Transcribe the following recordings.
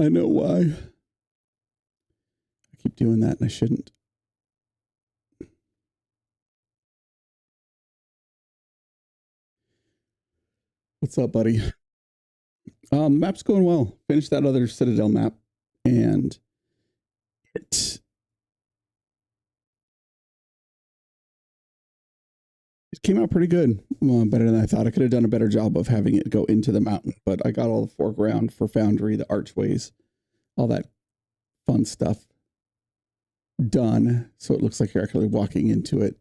I know why. I keep doing that and I shouldn't. What's up, buddy? Map's going well. Finished that other Citadel map, and it came out pretty good. Better than I thought. I could have done a better job of having it go into the mountain, but I got all the foreground for Foundry, the archways, all that fun stuff done, so it looks like you're actually walking into it.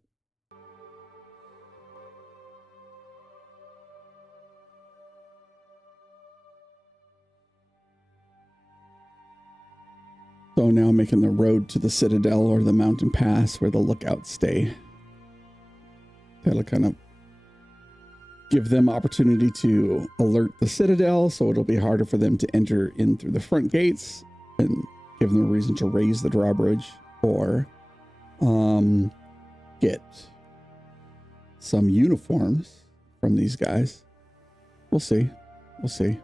So now I'm making the road to the Citadel or the mountain pass where the lookouts stay. That'll kind of give them opportunity to alert the Citadel, so it'll be harder for them to enter in through the front gates and give them a reason to raise the drawbridge or get some uniforms from these guys. We'll see. We'll see.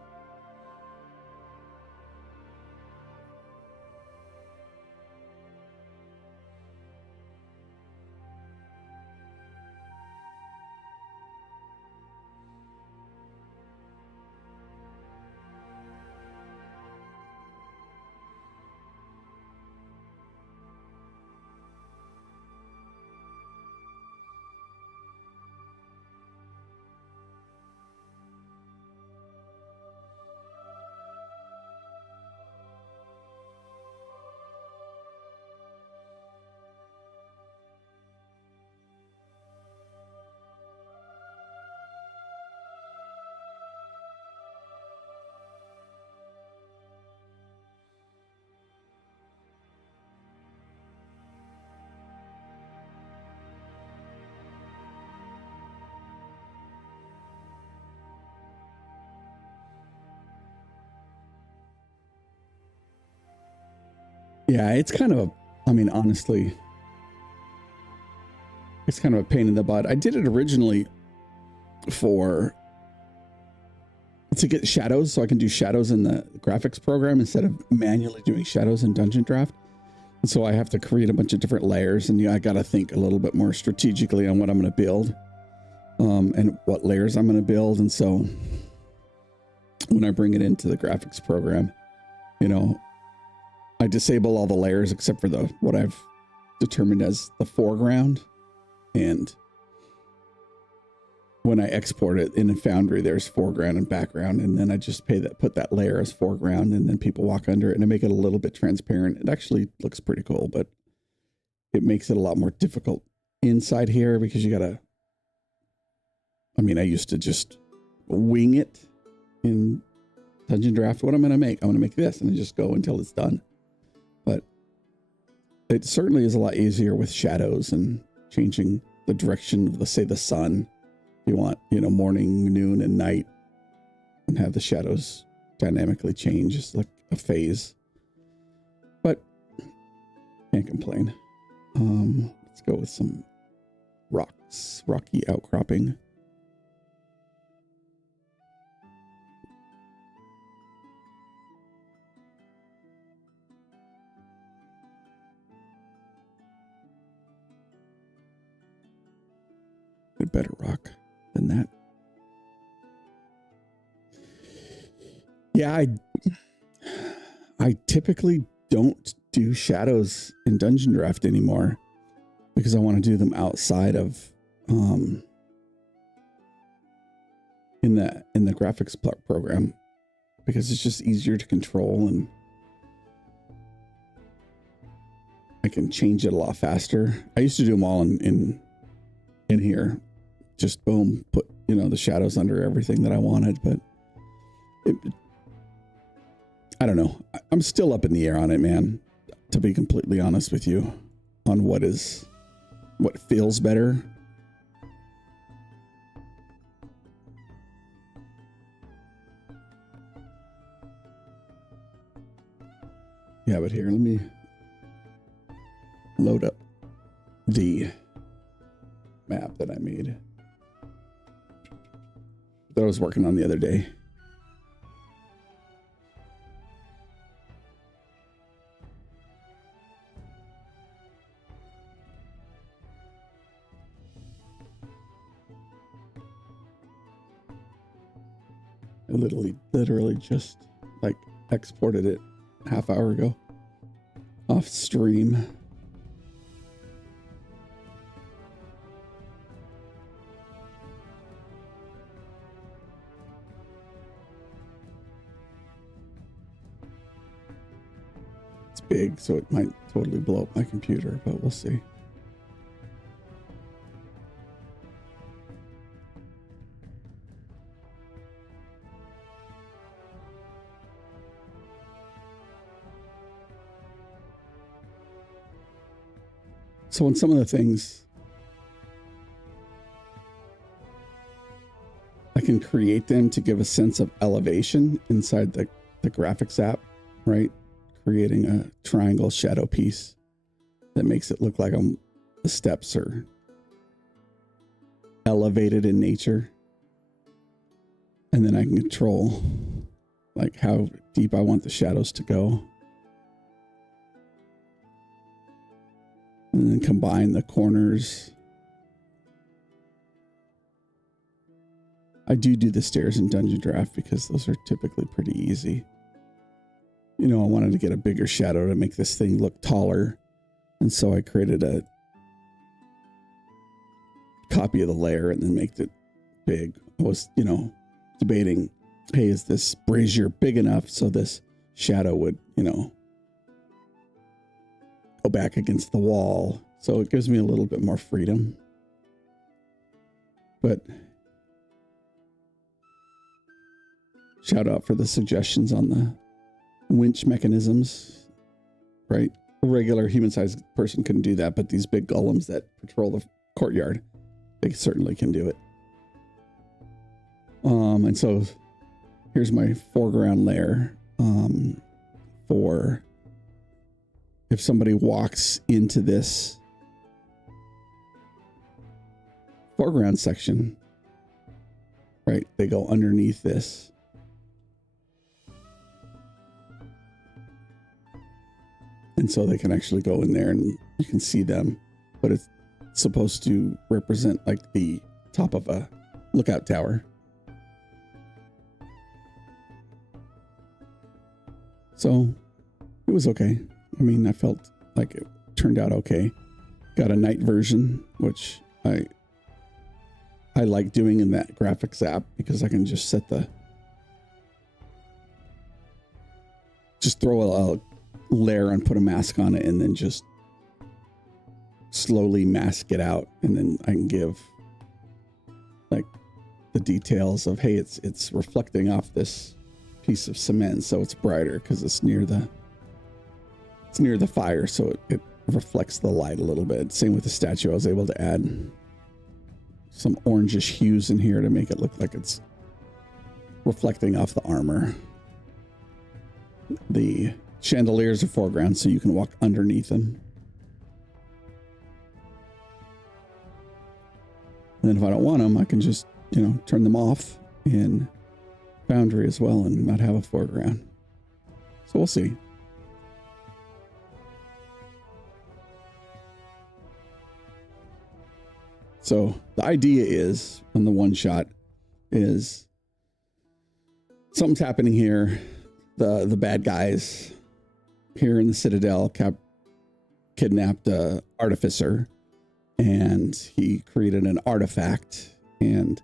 Yeah, it's kind of I mean, honestly, it's kind of a pain in the butt. I did it originally to get shadows, so I can do shadows in the graphics program instead of manually doing shadows in Dungeon Draft. And so I have to create a bunch of different layers, and I got to think a little bit more strategically on what I'm going to build, and what layers I'm going to build. And so when I bring it into the graphics program, I disable all the layers except for what I've determined as the foreground. And when I export it in a Foundry, there's foreground and background, and then I just put that layer as foreground, and then people walk under it, and I make it a little bit transparent. It actually looks pretty cool, but it makes it a lot more difficult inside here because I used to just wing it in Dungeon Draft. What I'm going to make? I'm going to make this, and I just go until it's done. But it certainly is a lot easier with shadows and changing the direction of, let's say, the sun. You want, morning, noon, and night, and have the shadows dynamically change. It's like a phase. But can't complain. Let's go with some rocky outcropping. A better rock than that. Yeah, I typically don't do shadows in Dungeon Draft anymore because I want to do them outside of in the graphics program because it's just easier to control, and I can change it a lot faster. I used to do them all in here, just boom, put the shadows under everything that I wanted, but I don't know. I'm still up in the air on it, man, to be completely honest with you, on what feels better. Yeah, but here, let me load up the map that I made that I was working on the other day. literally just like exported it half hour ago off stream. It's big, so it might totally blow up my computer, but we'll see. So on some of the things, I can create them to give a sense of elevation inside the graphics app, right? Creating a triangle shadow piece that makes it look like the steps are elevated in nature. And then I can control like how deep I want the shadows to go. And then combine the corners. I do the stairs in Dungeon Draft because those are typically pretty easy. You know, I wanted to get a bigger shadow to make this thing look taller. And so I created a copy of the layer and then made it big. I was, you know, debating, hey, is this brazier big enough so this shadow would, you know, go back against the wall? So it gives me a little bit more freedom. But shout out for the suggestions on the winch mechanisms, right? A regular human-sized person couldn't do that, but these big golems that patrol the courtyard, they certainly can do it. And so here's my foreground layer for if somebody walks into this foreground section, right? They go underneath this. And so they can actually go in there and you can see them, but it's supposed to represent like the top of a lookout tower. So it was okay. I mean, I felt like it turned out okay. Got a night version, which I like doing in that graphics app because I can just set just throw a layer and put a mask on it and then just slowly mask it out. And then I can give like the details of, hey, it's reflecting off this piece of cement. So it's brighter because it's near the fire. So it reflects the light a little bit. Same with the statue. I was able to add some orangish hues in here to make it look like it's reflecting off the armor. The chandeliers are foreground, so you can walk underneath them. And then if I don't want them, I can just, you know, turn them off in Foundry as well and not have a foreground. So we'll see. So the idea is, on the one shot, is something's happening here. The bad guys here in the Citadel kidnapped an artificer, and he created an artifact, and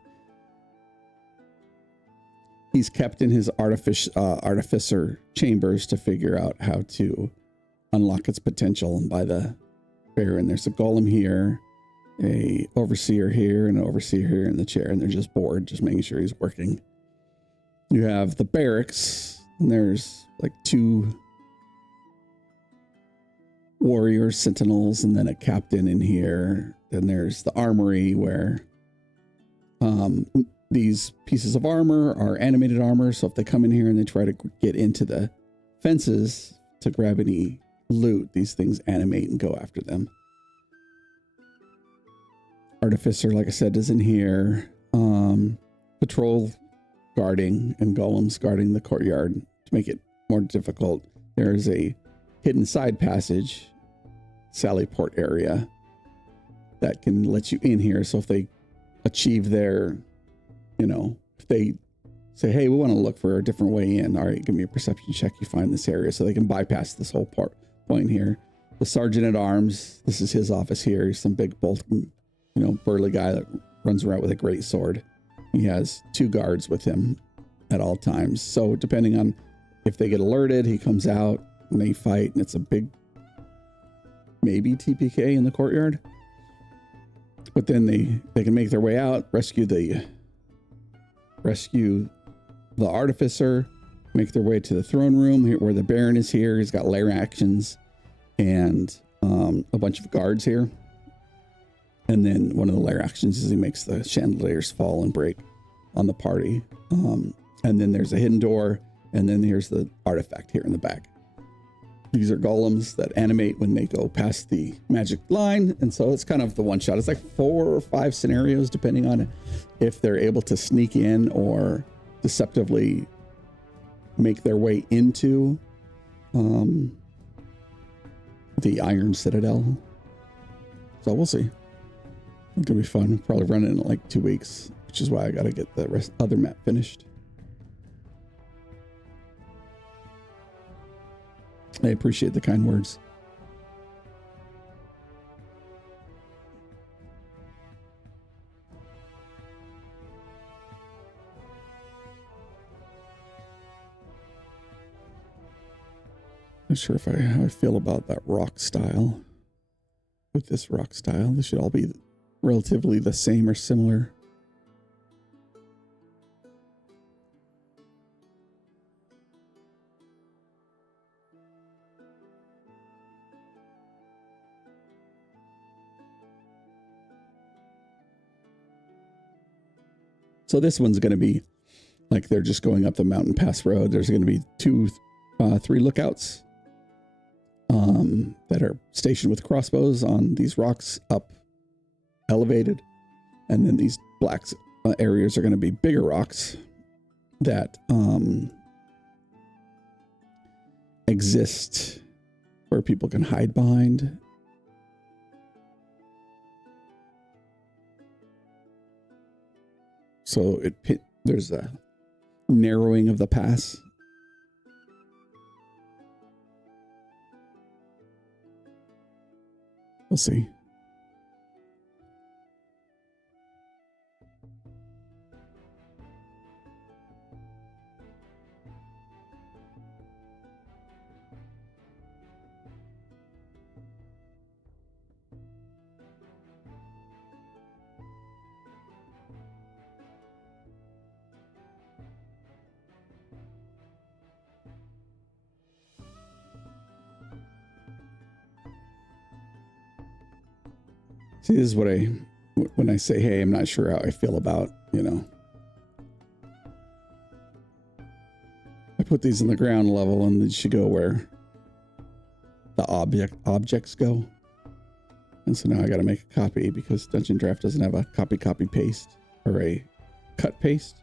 he's kept in his artificer chambers to figure out how to unlock its potential. And by the fair, and there's a golem here, a overseer here, and an overseer here in the chair, and they're just bored, just making sure he's working. You have the barracks, and there's like 2 warrior sentinels and then a captain in here. Then there's the armory where these pieces of armor are animated armor. So if they come in here and they try to get into the fences to grab any loot, these things animate and go after them. Artificer, like I said, is in here. Patrol guarding and golems guarding the courtyard to make it more difficult. There's a hidden side passage, Sally Port area, that can let you in here. So if they achieve their, you know, if they say, hey, we want to look for a different way in. All right, give me a perception check. You find this area so they can bypass this whole point here. The sergeant at arms, this is his office here. He's some big, bulky, burly guy that runs around with a great sword. He has 2 guards with him at all times. So depending on if they get alerted, he comes out and they fight, and it's a big, maybe TPK in the courtyard. But then they can make their way out, rescue the artificer, make their way to the throne room here where the Baron is here. He's got lair actions and a bunch of guards here. And then one of the lair actions is he makes the chandeliers fall and break on the party. And then there's a hidden door, and then here's the artifact here in the back. These are golems that animate when they go past the magic line. And so it's kind of the one shot. It's like 4 or 5 scenarios, depending on if they're able to sneak in or deceptively make their way into the Iron Citadel. So we'll see. It's gonna be fun. Probably run it in like 2 weeks, which is why I gotta get the other map finished. I appreciate the kind words. Not sure how I feel about that rock style. With this rock style, they should all be relatively the same or similar. So this one's going to be like they're just going up the mountain pass road. There's going to be 3 lookouts that are stationed with crossbows on these rocks up elevated. And then these black areas are going to be bigger rocks that exist where people can hide behind. So there's a narrowing of the pass. We'll see. See, this is what when I say, hey, I'm not sure how I feel about, I put these in the ground level and they should go where the objects go. And so now I got to make a copy because Dungeon Draft doesn't have a copy paste or a cut paste.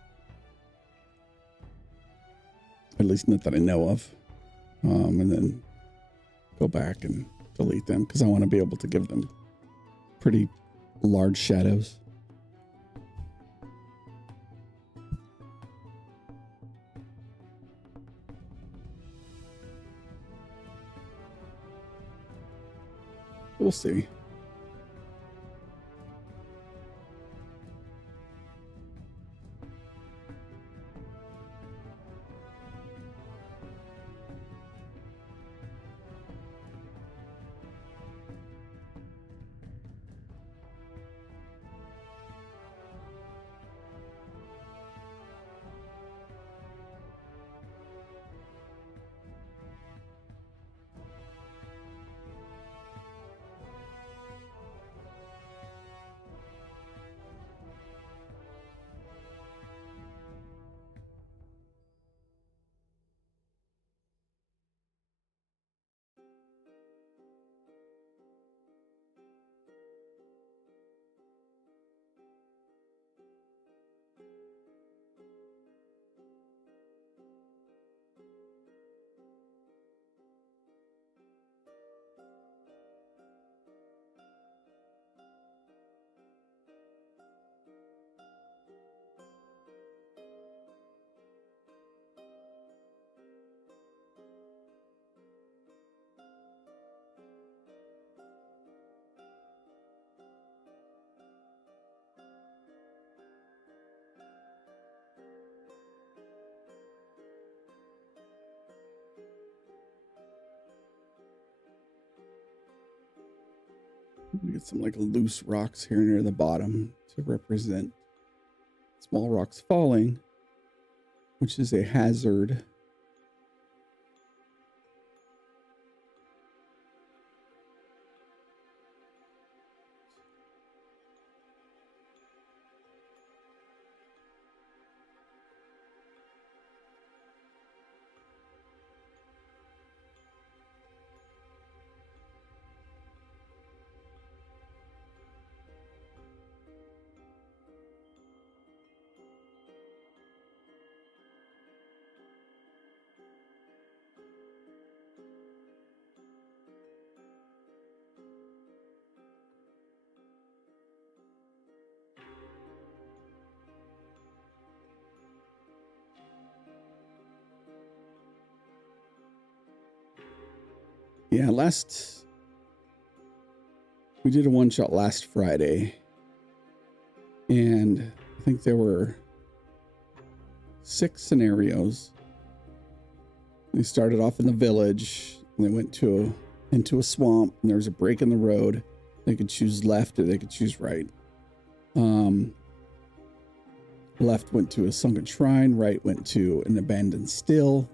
At least not that I know of. And then go back and delete them because I want to be able to give them pretty large shadows. We'll see. We get some like loose rocks here near the bottom to represent small rocks falling, which is a hazard. Yeah, we did a one shot last Friday, and I think there were 6 scenarios. They started off in the village, and they went into a swamp, and there was a break in the road. They could choose left or they could choose right. Left went to a sunken shrine, right went to an abandoned still.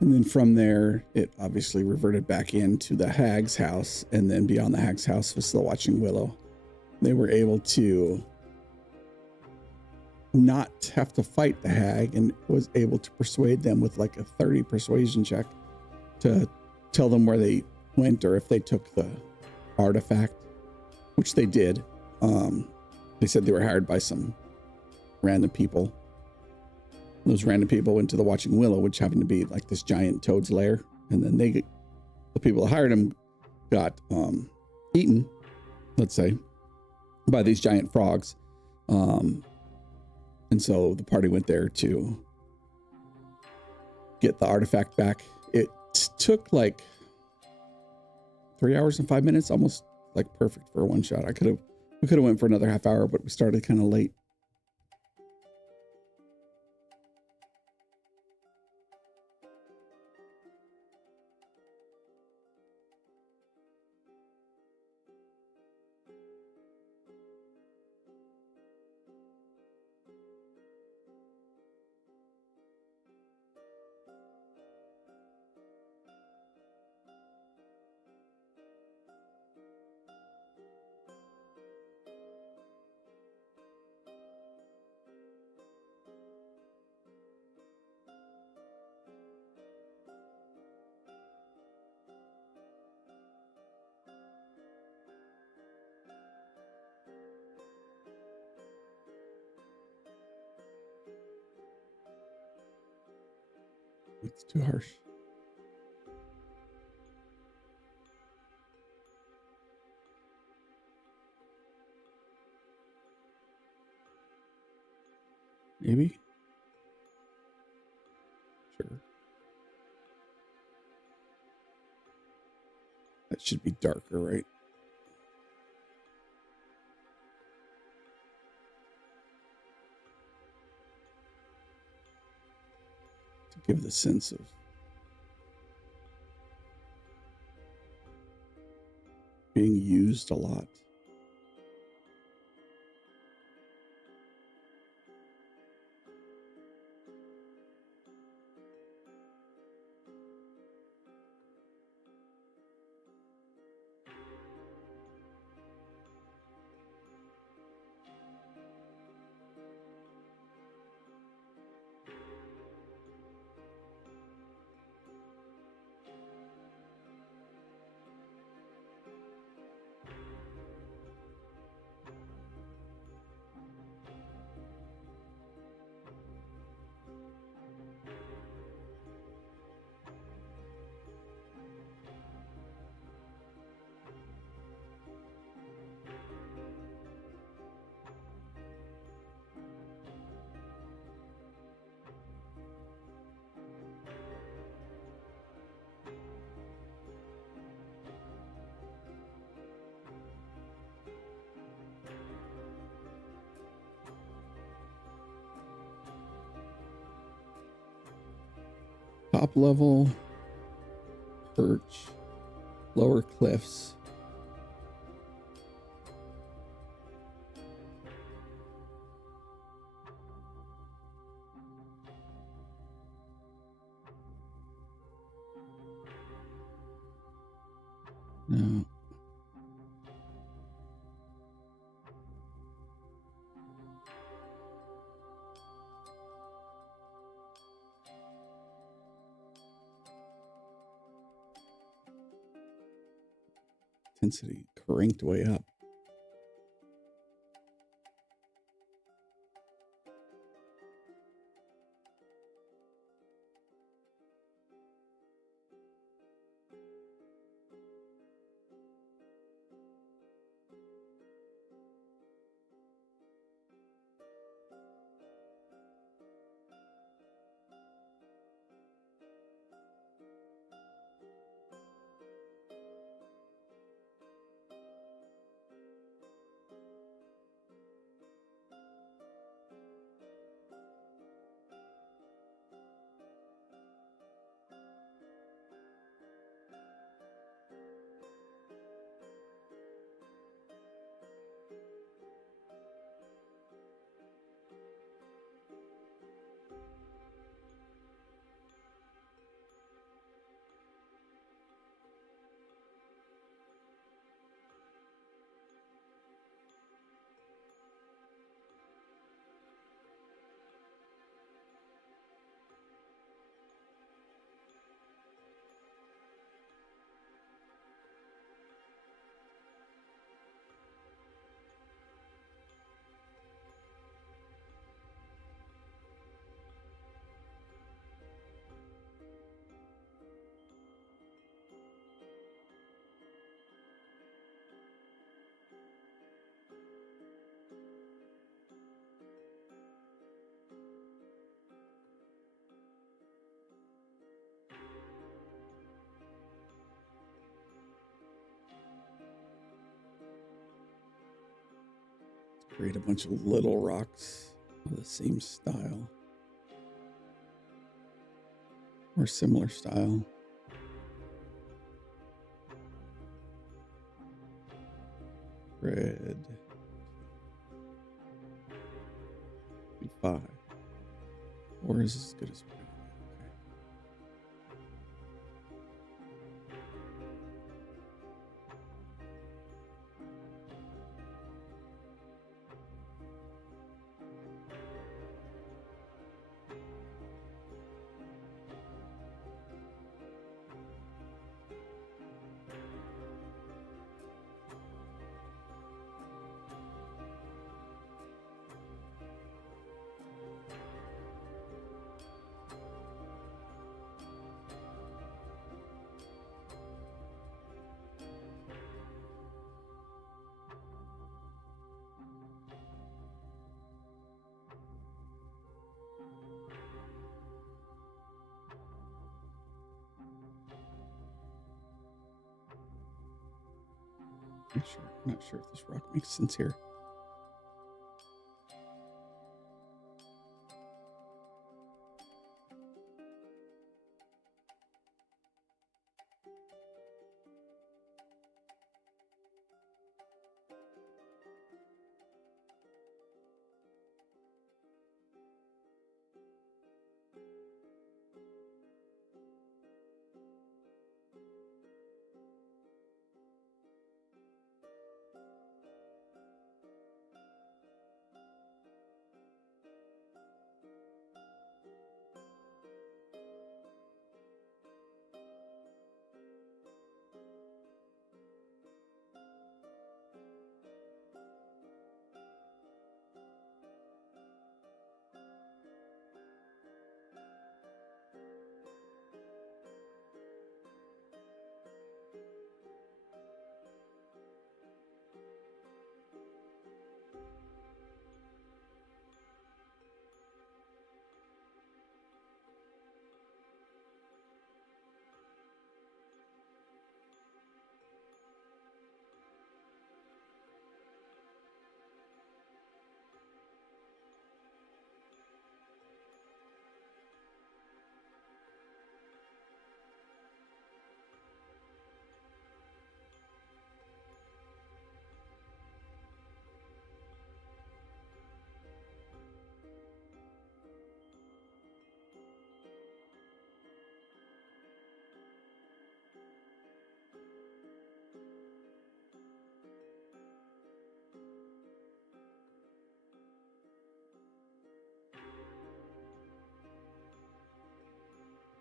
And then from there, it obviously reverted back into the hag's house. And then beyond the hag's house was the Watching Willow. They were able to not have to fight the hag and was able to persuade them with like a 30 persuasion check to tell them where they went or if they took the artifact, which they did. They said they were hired by some random people. Those random people went to the Watching Willow, which happened to be like this giant toad's lair. And then the people that hired him got eaten, let's say, by these giant frogs. And so the party went there to get the artifact back. It took like 3 hours and 5 minutes, almost like perfect for a one shot. We could have went for another half hour, but we started kind of late. It's too harsh. Maybe. Sure. That should be darker, right? To give the sense of being used a lot. Top level, perch, lower cliffs. No. Intensity cranked way up. Create a bunch of little rocks of the same style or similar style. Red. 5. Or is as good as red? Not sure if this rock makes sense here.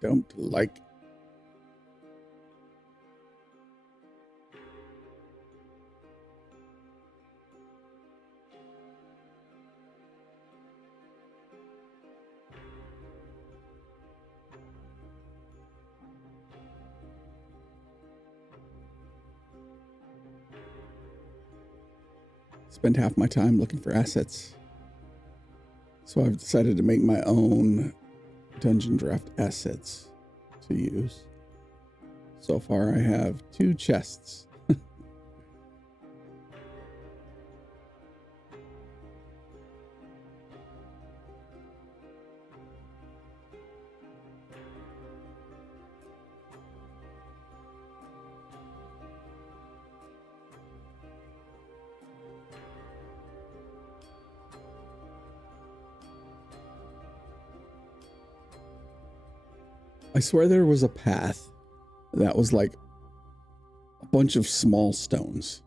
don't like. Spend half my time looking for assets. So I've decided to make my own Dungeon Draft assets to use. So far I have 2 chests. I swear there was a path that was like a bunch of small stones.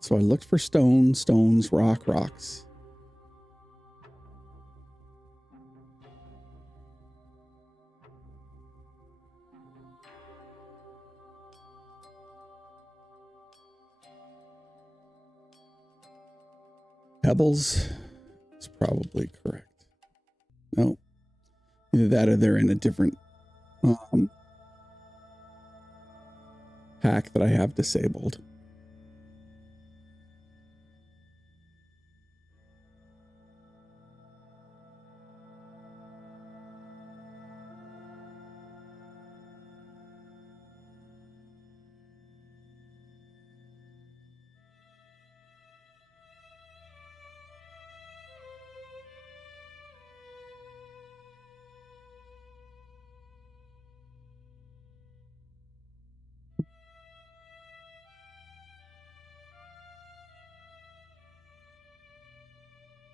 So I looked for stones, rocks. Pebbles is probably correct. No, either that or they're in a different pack that I have disabled.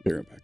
Be right back.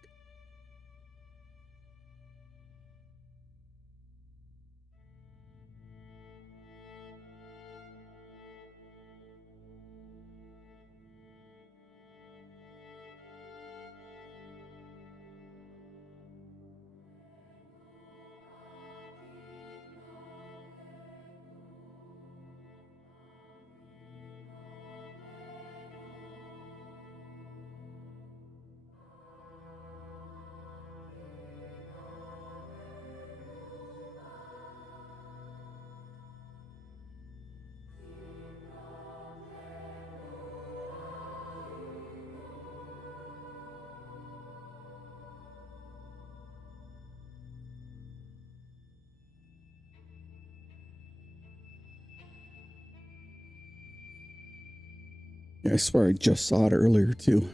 Yeah, I swear I just saw it earlier too.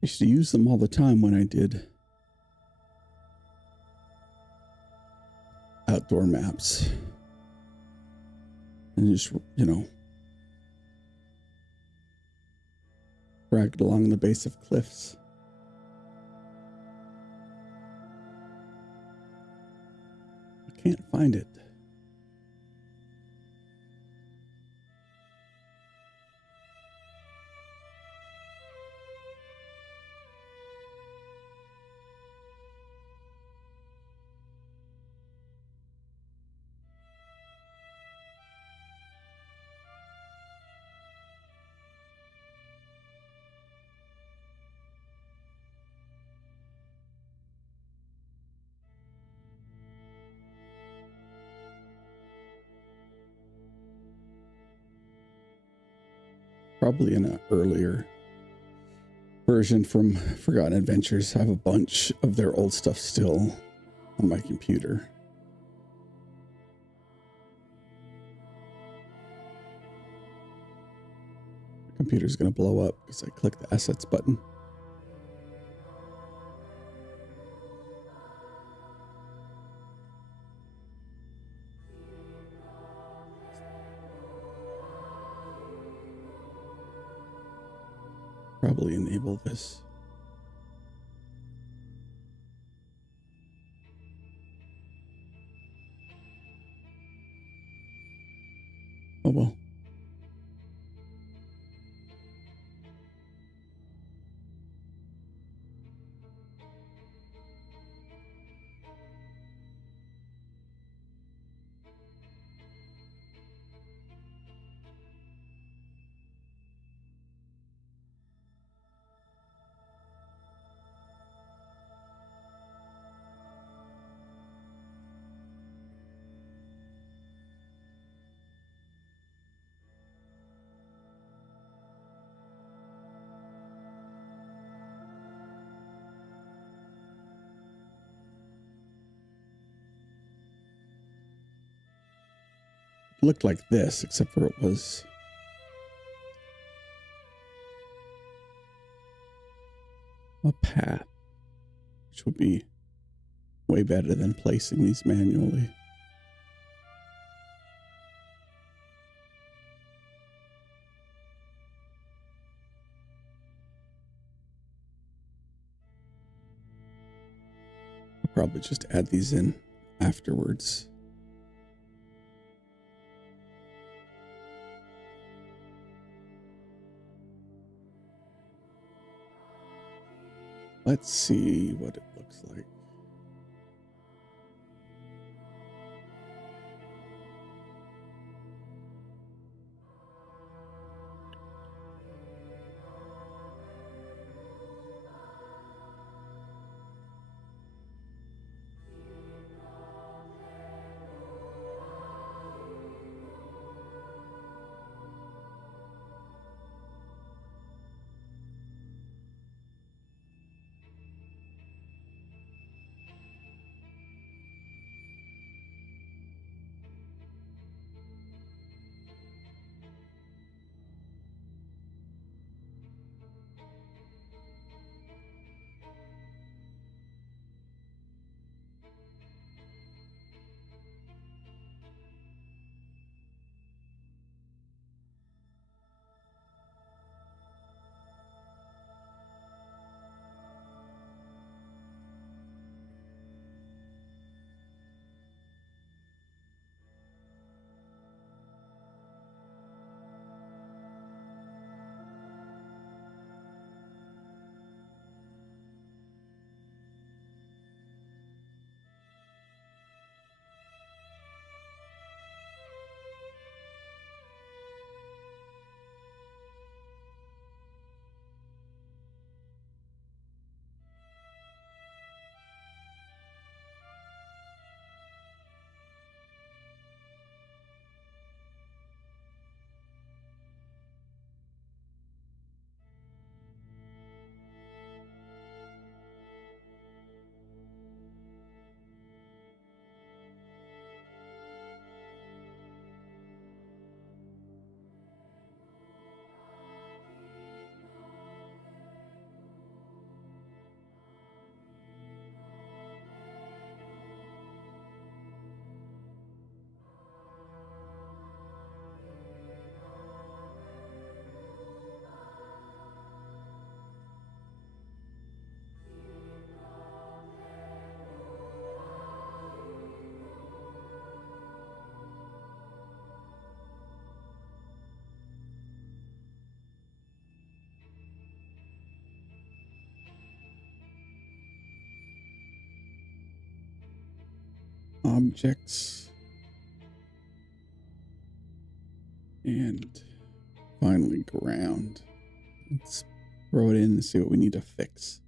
I used to use them all the time when I did outdoor maps. And just, you know, dragged along the base of cliffs. I can't find it. Probably in an earlier version from Forgotten Adventures. I have a bunch of their old stuff still on my computer. The computer's going to blow up because I clicked the assets button. Probably enable this. Oh well. It looked like this, except for it was a path, which would be way better than placing these manually. I'll probably just add these in afterwards. Let's see what it looks like. Objects. And finally ground. Let's throw it in and see what we need to fix.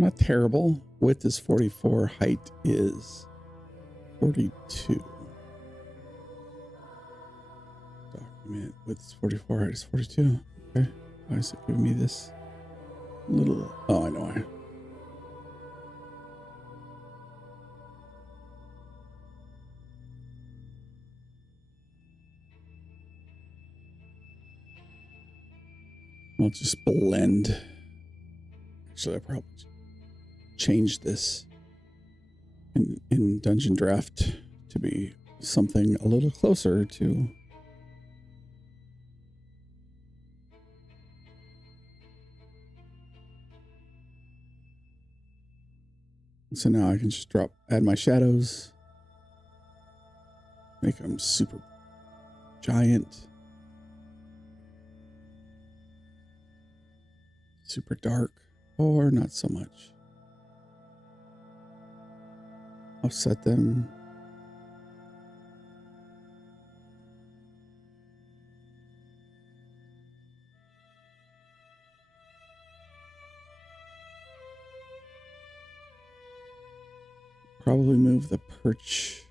Not terrible. Width is 44. Height is 42. Document width is 44. Height is 42. Okay. Why is it giving me this little? Oh, I know why. I'll just blend. Actually, I probably change this in Dungeon Draft to be something a little closer to. So now I can just add my shadows, make them super giant, super dark, or not so much. Offset them. Probably move the perch.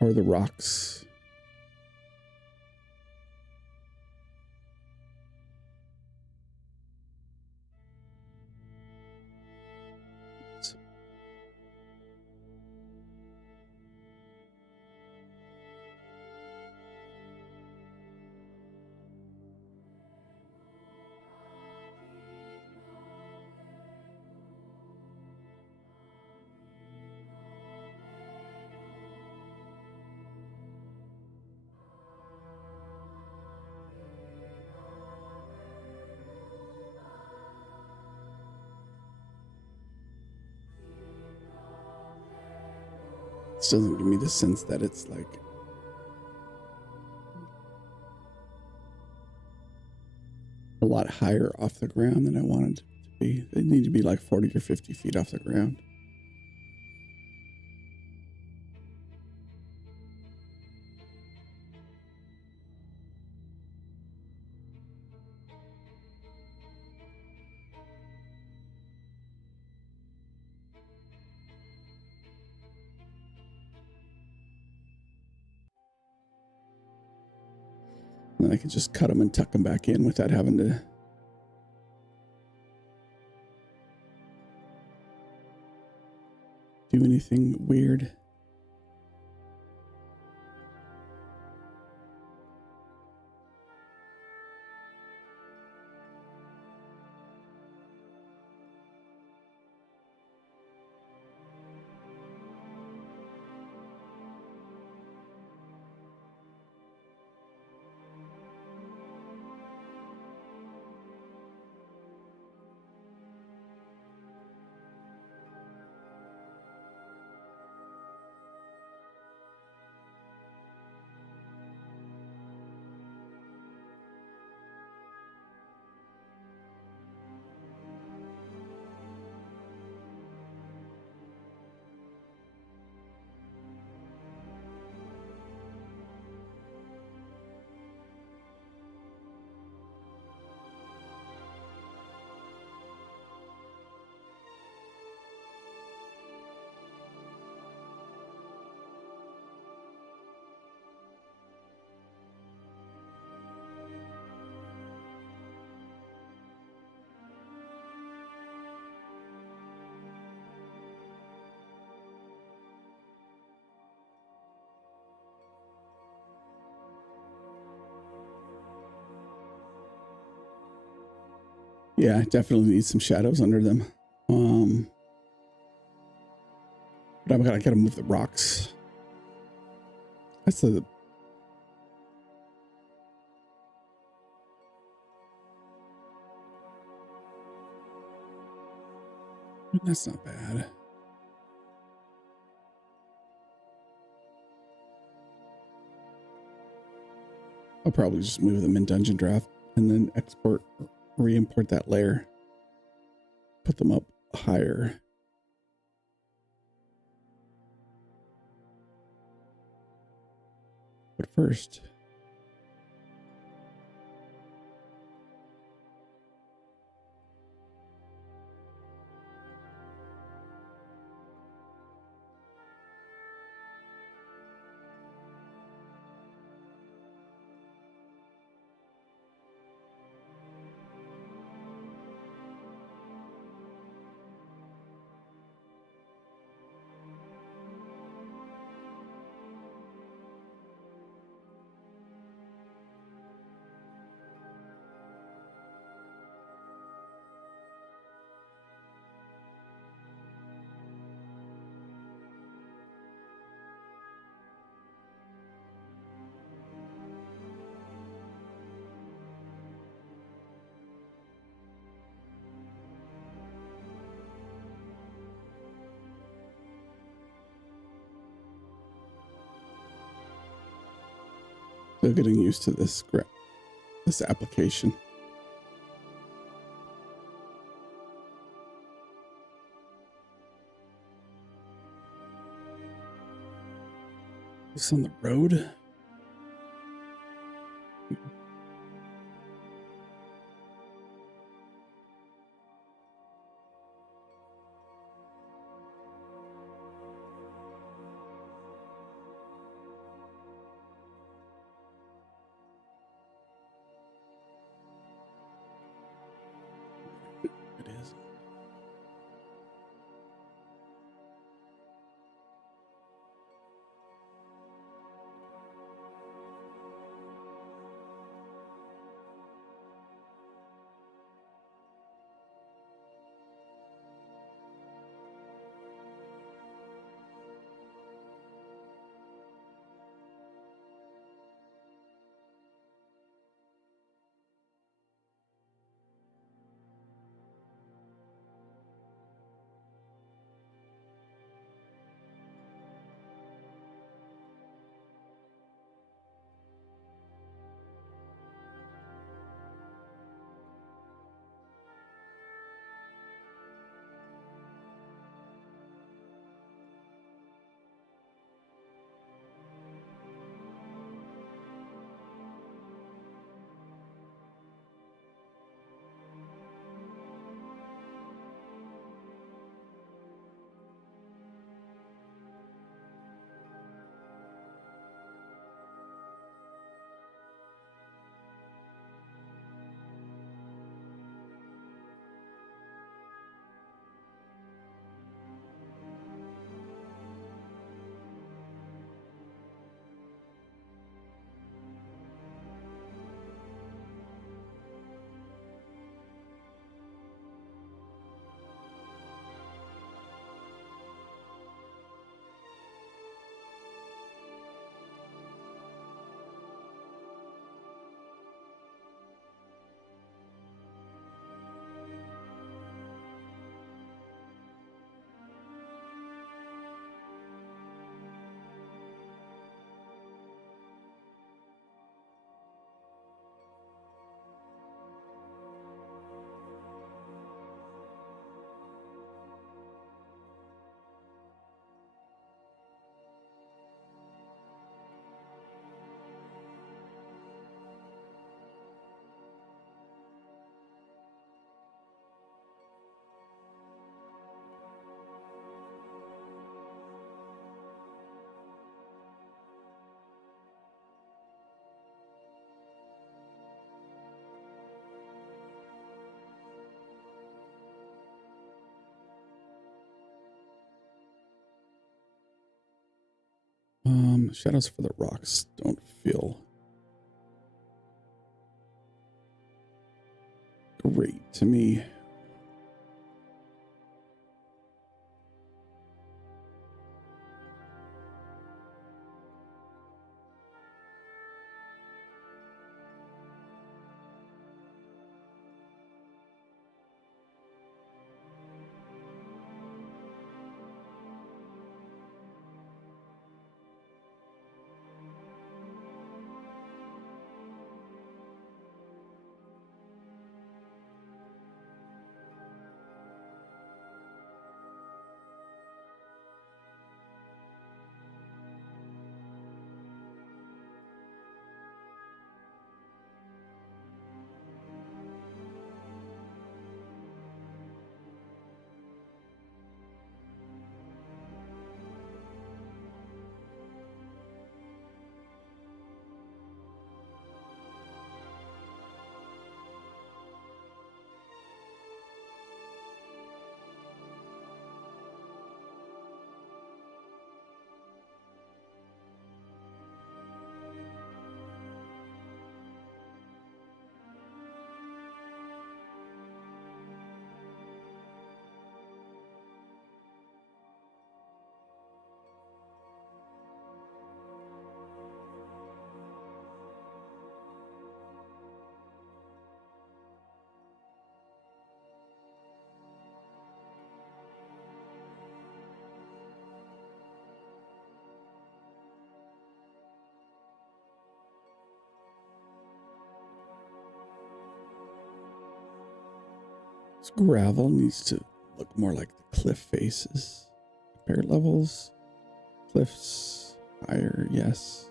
Or the rocks. This doesn't give me the sense that it's like a lot higher off the ground than I wanted it to be. They need to be like 40 or 50 feet off the ground. And then I can just cut them and tuck them back in without having to do anything weird. Yeah, definitely need some shadows under them. But I gotta move the rocks. That's the that's not bad. I'll probably just move them in Dungeon Draft and then export, re-import that layer. Put them up higher. But first, Still getting used to this script, this application. This on the road. It is. Shadows for the rocks don't feel great to me. This gravel needs to look more like the cliff faces. Compare levels. Cliffs. Higher, yes.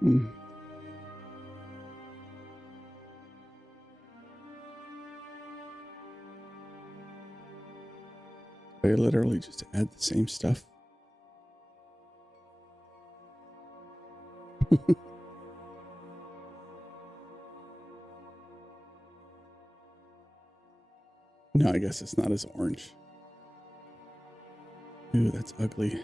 Hmm. They literally just add the same stuff. No, I guess it's not as orange. Ooh, that's ugly.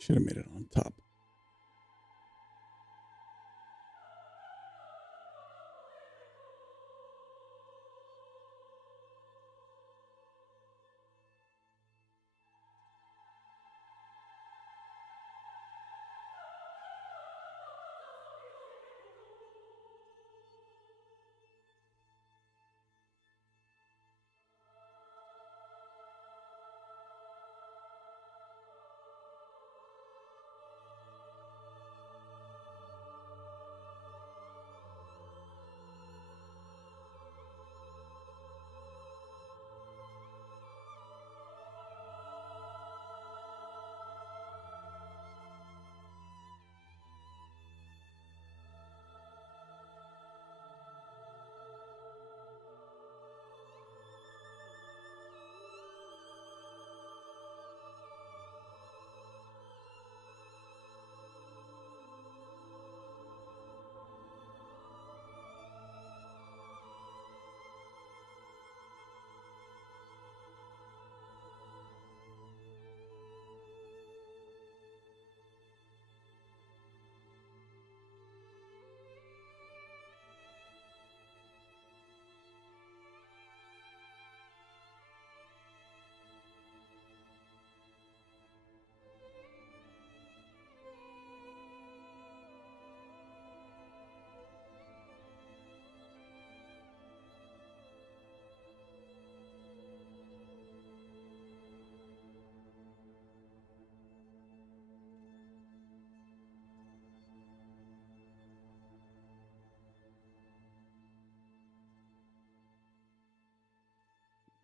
Should have made it on top.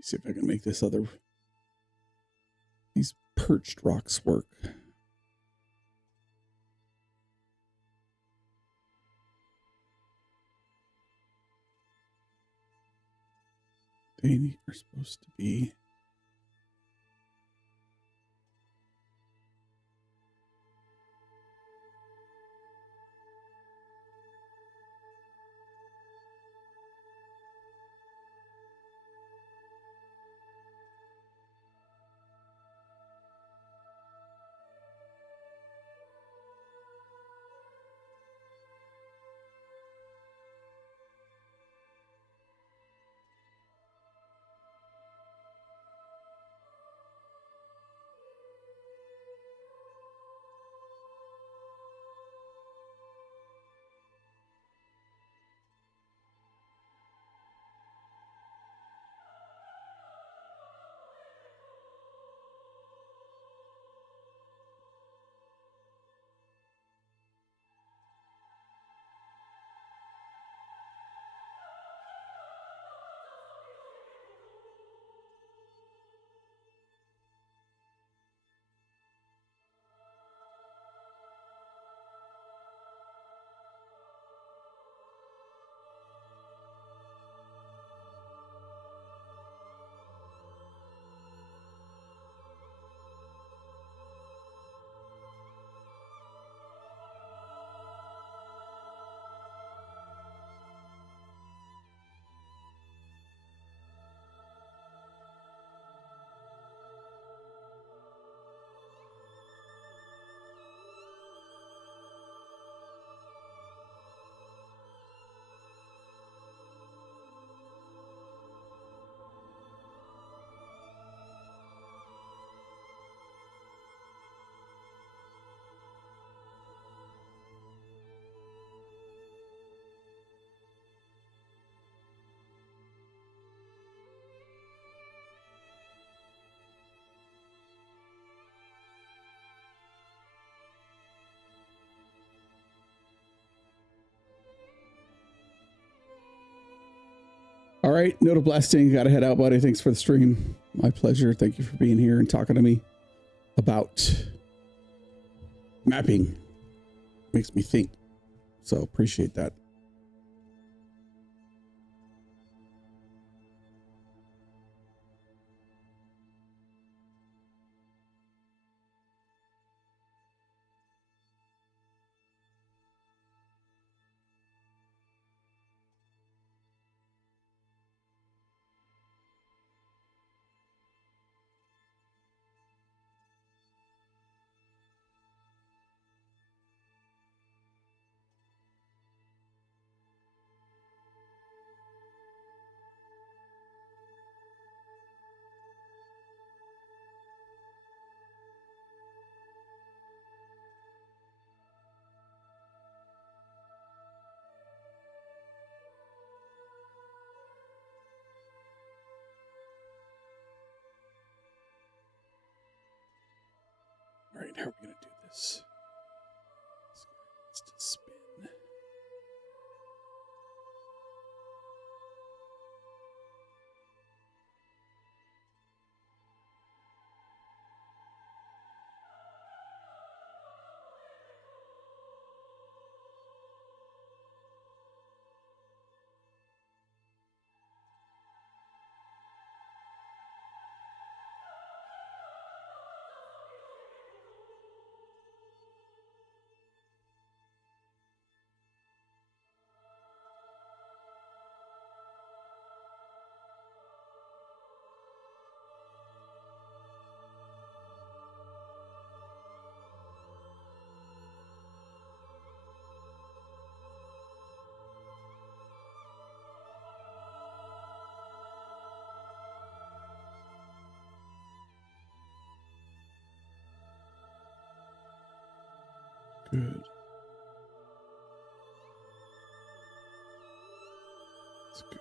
See if I can make these perched rocks work. They are supposed to be. All right, Note of Blasting, gotta head out, buddy. Thanks for the stream. My pleasure. Thank you for being here and talking to me about mapping. Makes me think. So appreciate that. All right, how are we going to do this? Let's just spin. Good. That's good.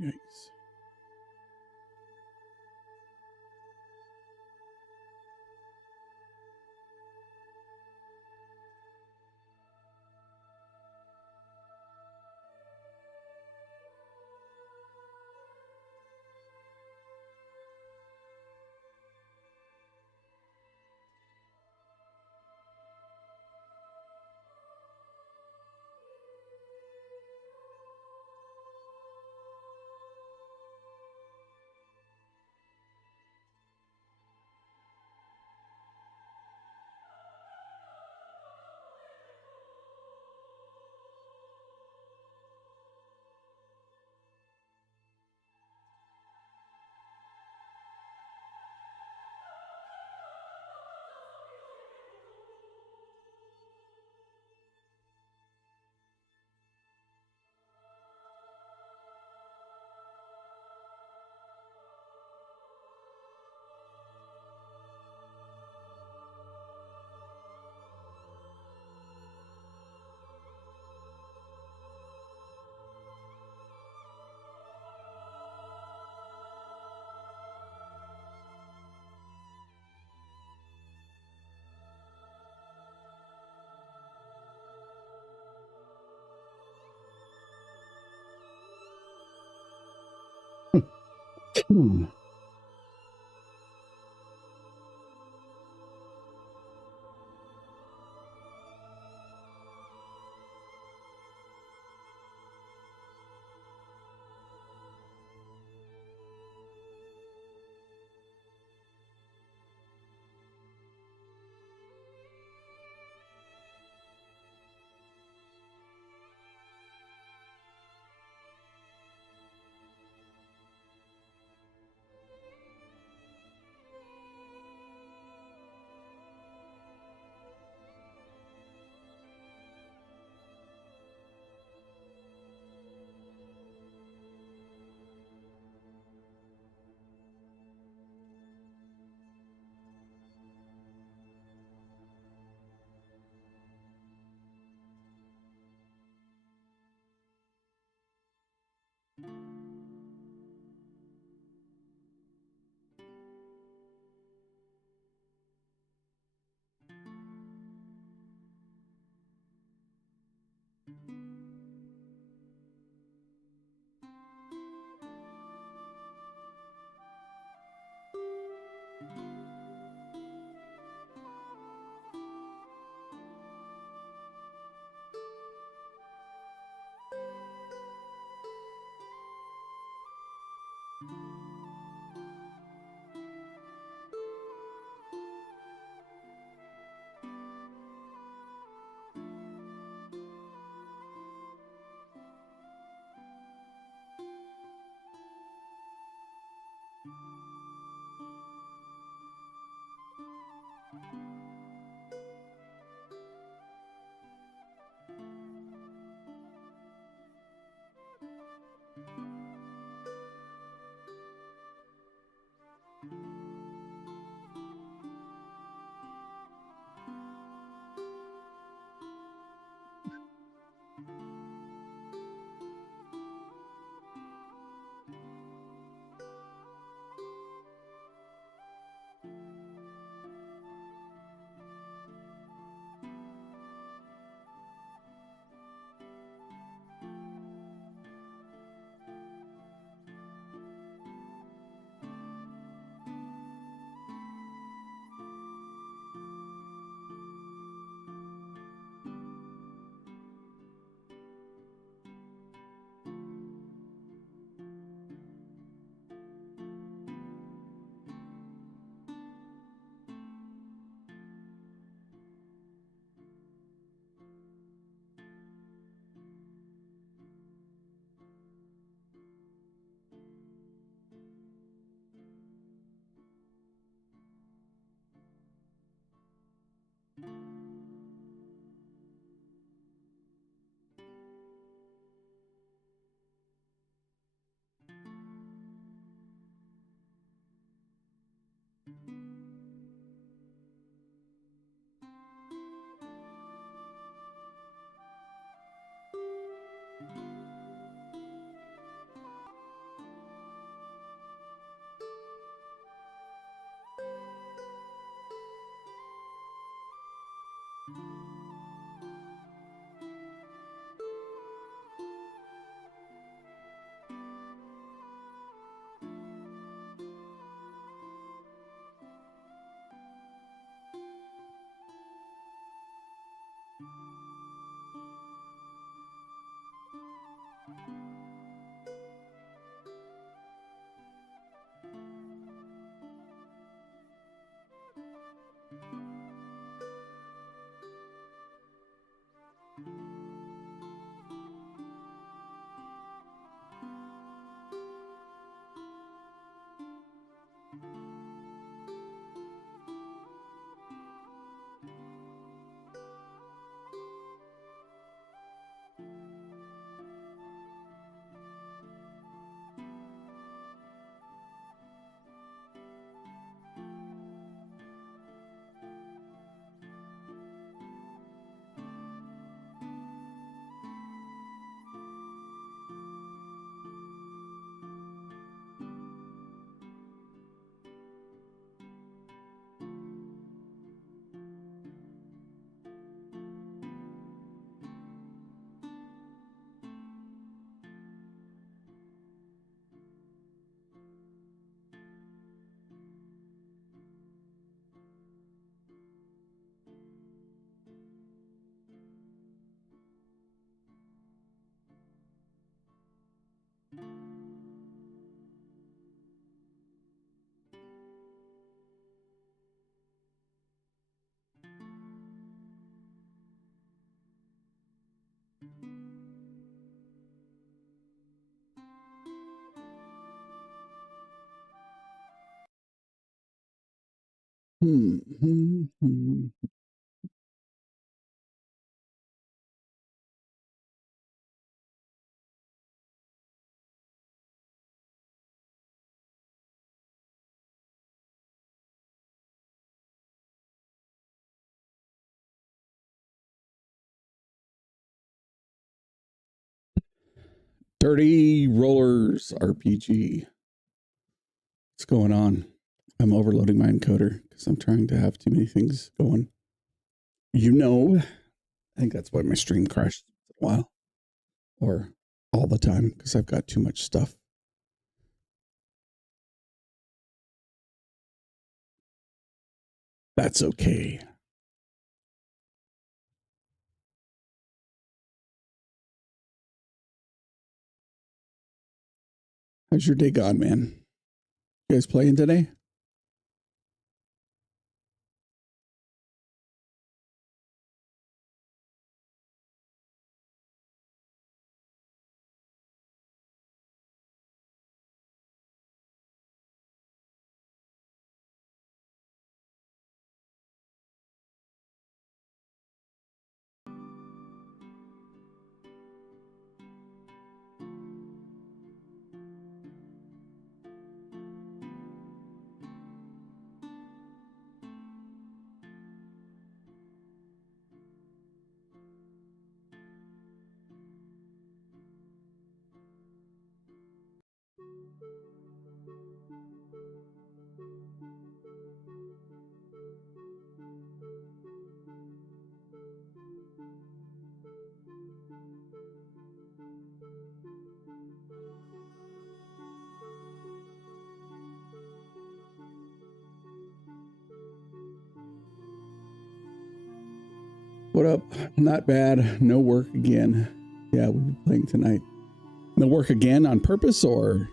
Yikes. Hmm. Hmm. 30 Rollers RPG. What's going on? I'm overloading my encoder because I'm trying to have too many things going. I think that's why my stream crashed a while or all the time because I've got too much stuff. That's okay. How's your day gone, man? You guys playing today? What up? Not bad. No work again. Yeah, we'll be playing tonight. No work again on purpose or?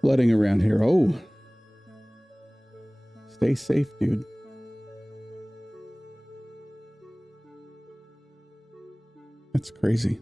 Flooding around here. Oh. Stay safe, dude. That's crazy.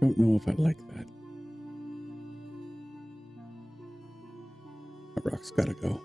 Don't know if I like that. That rock's gotta go.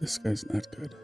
This guy's not good.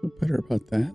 Feel better about that.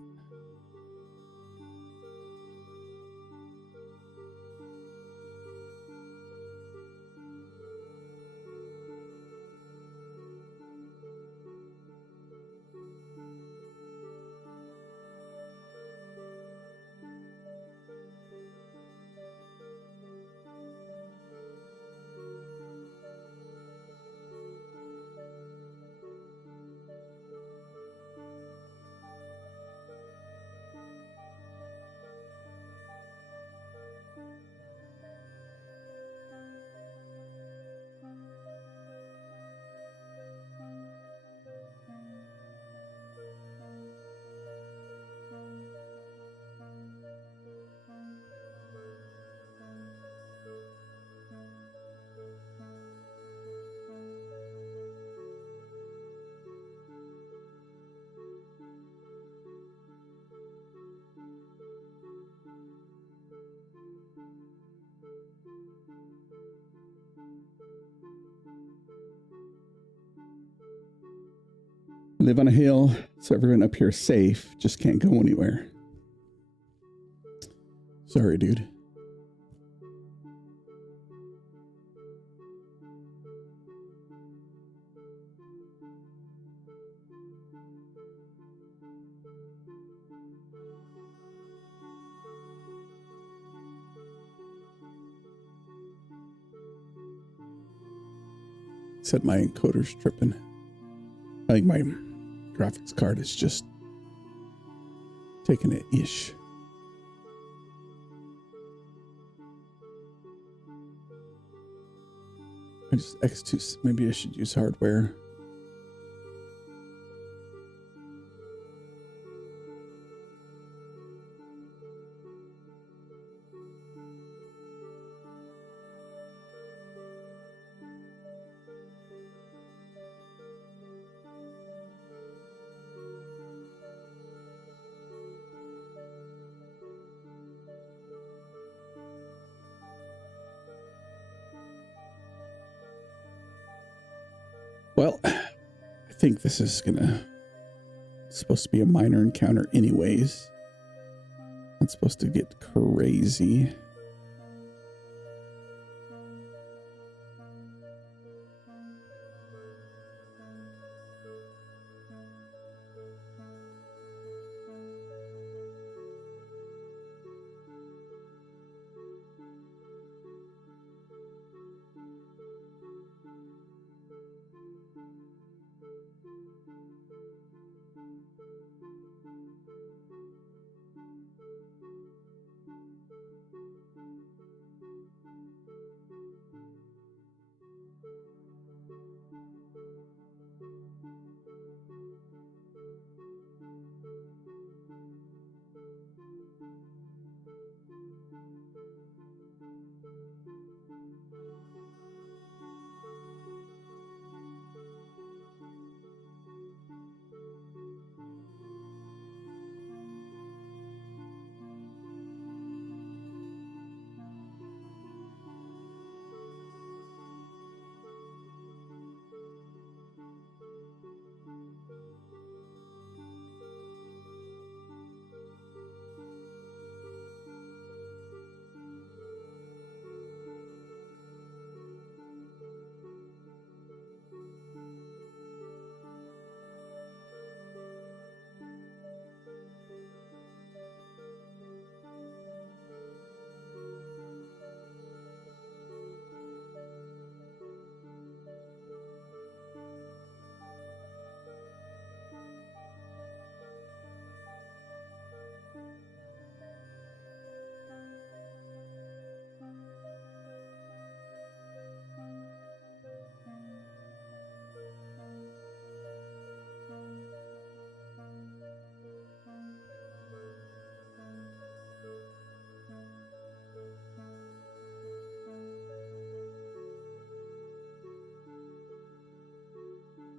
Live on a hill, so everyone up here is safe. Just can't go anywhere. Sorry, dude. Said my encoder's tripping. I think my graphics card is just taking it ish. I just X2, maybe I should use hardware. Well, I think this is supposed to be a minor encounter anyways. Not supposed to get crazy.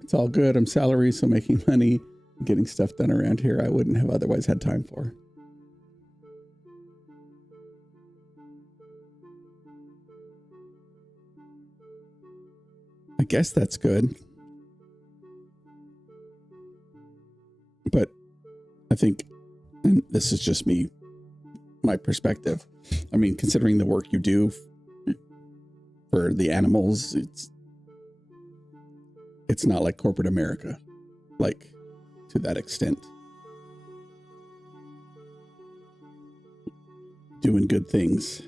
It's all good. I'm salary, so making money, getting stuff done around here I wouldn't have otherwise had time for. I guess that's good. But I think, and this is just me, my perspective. I mean, considering the work you do for the animals, it's not like corporate America, like to that extent. Doing good things.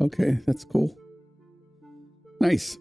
Okay, that's cool. Nice.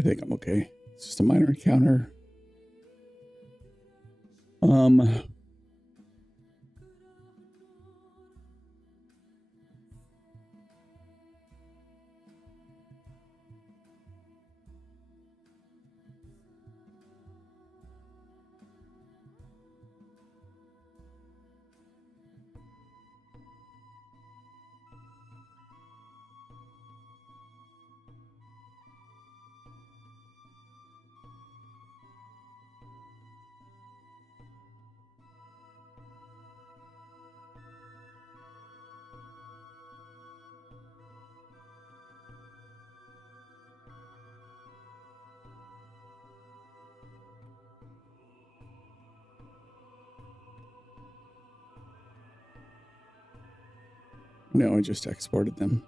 I think I'm okay. It's just a minor encounter. No, I just exported them.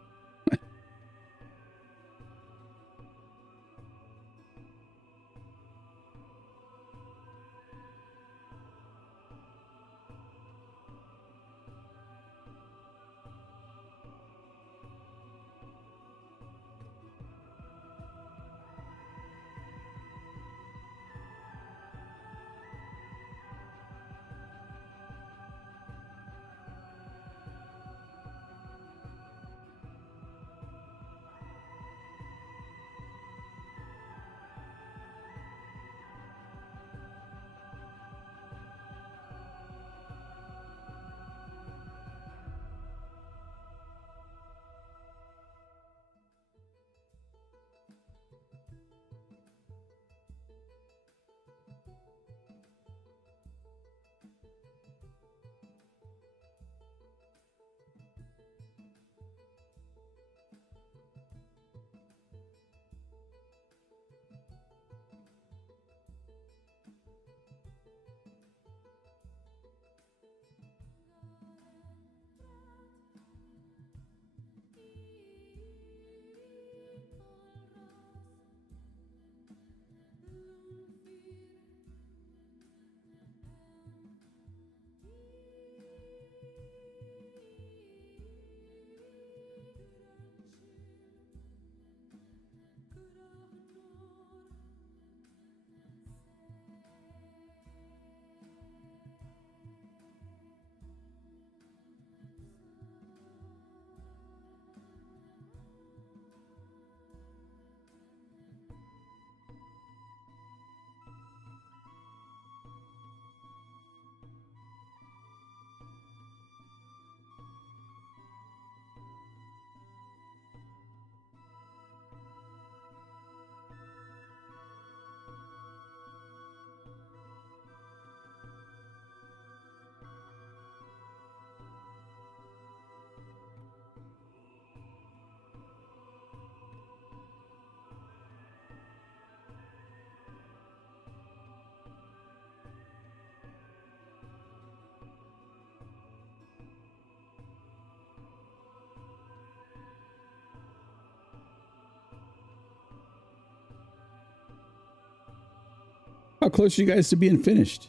How close are you guys to being finished?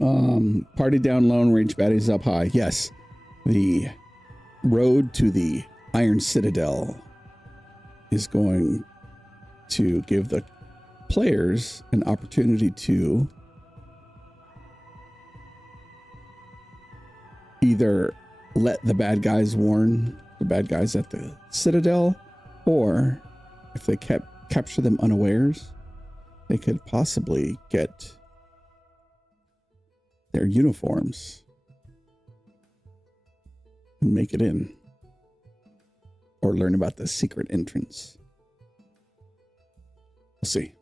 Party down low, range baddies up high. Yes. The road to the Iron Citadel is going to give the players an opportunity to either let the bad guys warn the bad guys at the Citadel, or if they capture them unawares, they could possibly get their uniforms and make it in, or learn about the secret entrance. We'll see.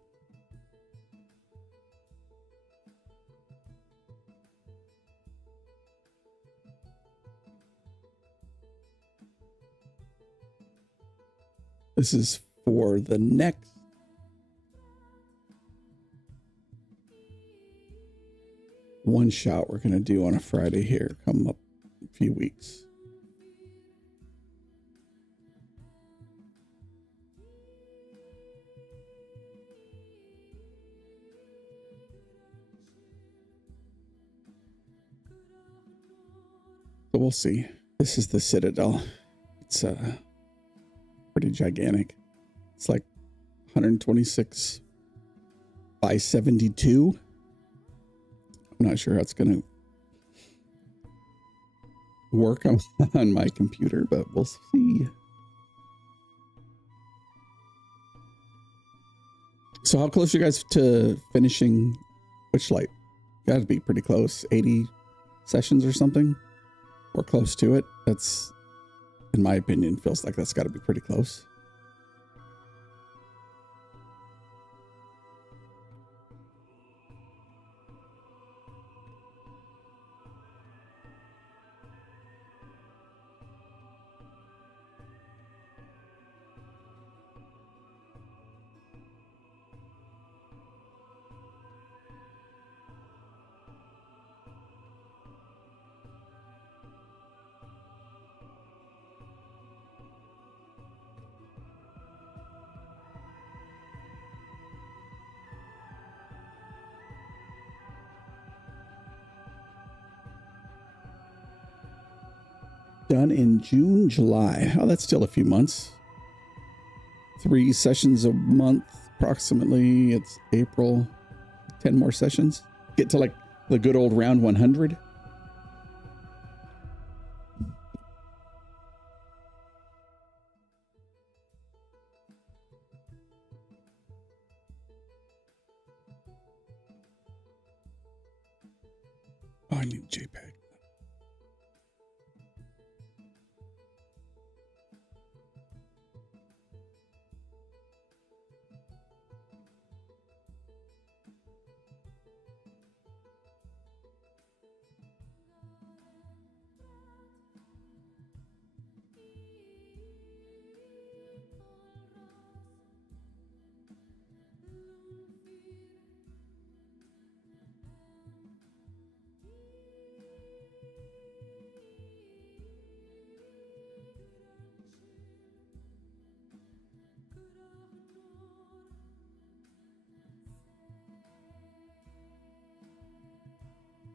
This is for the next one shot we're going to do on a Friday here, come up a few weeks. So we'll see. This is the Citadel. It's pretty gigantic. It's like 126 by 72. I'm not sure how it's going to work on my computer, but we'll see. So how close are you guys to finishing Witchlight? Got to be pretty close. 80 sessions or something, or close to it. That's, in my opinion, feels like that's got to be pretty close. Done in June, July. Oh, that's still a few months. 3 sessions a month, approximately. It's April. 10 more sessions. Get to like the good old round 100. Oh, I need JPEG.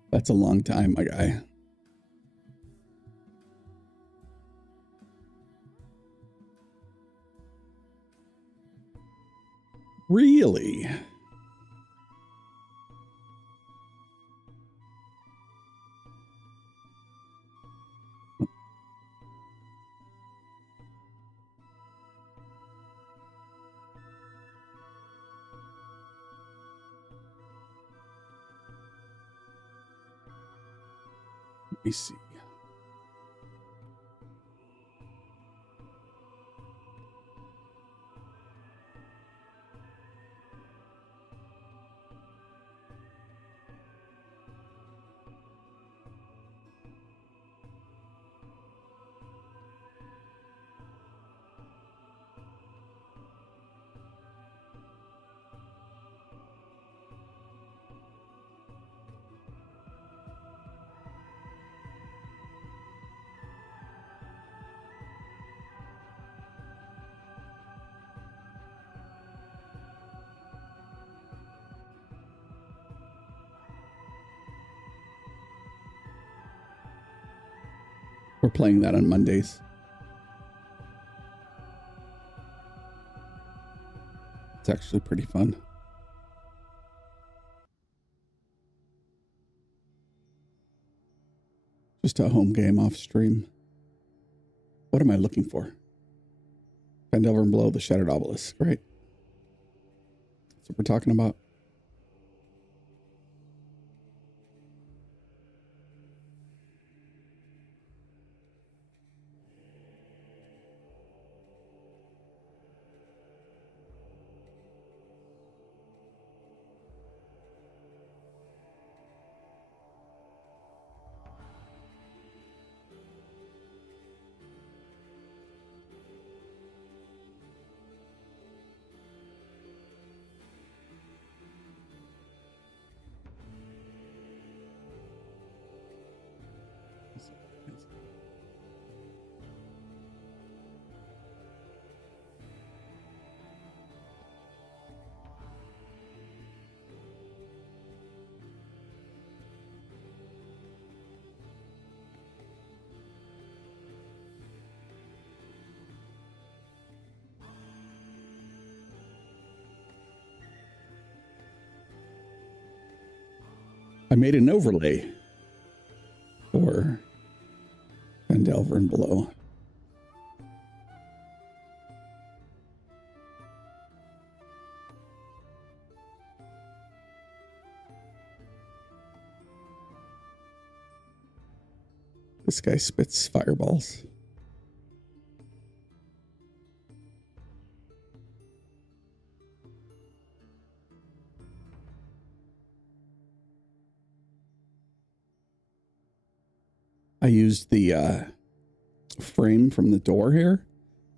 That's a long time, my guy. Really? Let me see. We're playing that on Mondays. It's actually pretty fun. Just a home game off stream. What am I looking for? Phandelver and Below the Shattered Obelisk, right? That's what we're talking about. I made an overlay for Phandelver and below. This guy spits fireballs. I used the frame from the door here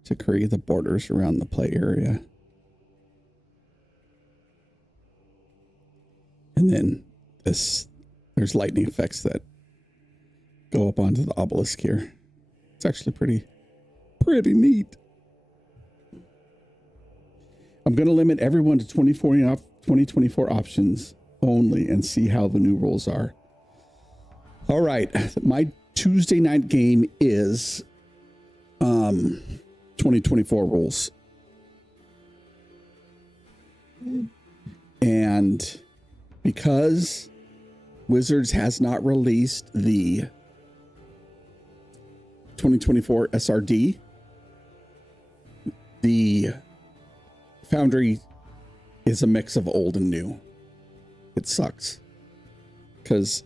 to create the borders around the play area. And then there's lightning effects that go up onto the obelisk here. It's actually pretty neat. I'm going to limit everyone to 2024 options only and see how the new rules are. All right. My Tuesday night game is 2024 rules. And because Wizards has not released the 2024 SRD, the Foundry is a mix of old and new. It sucks because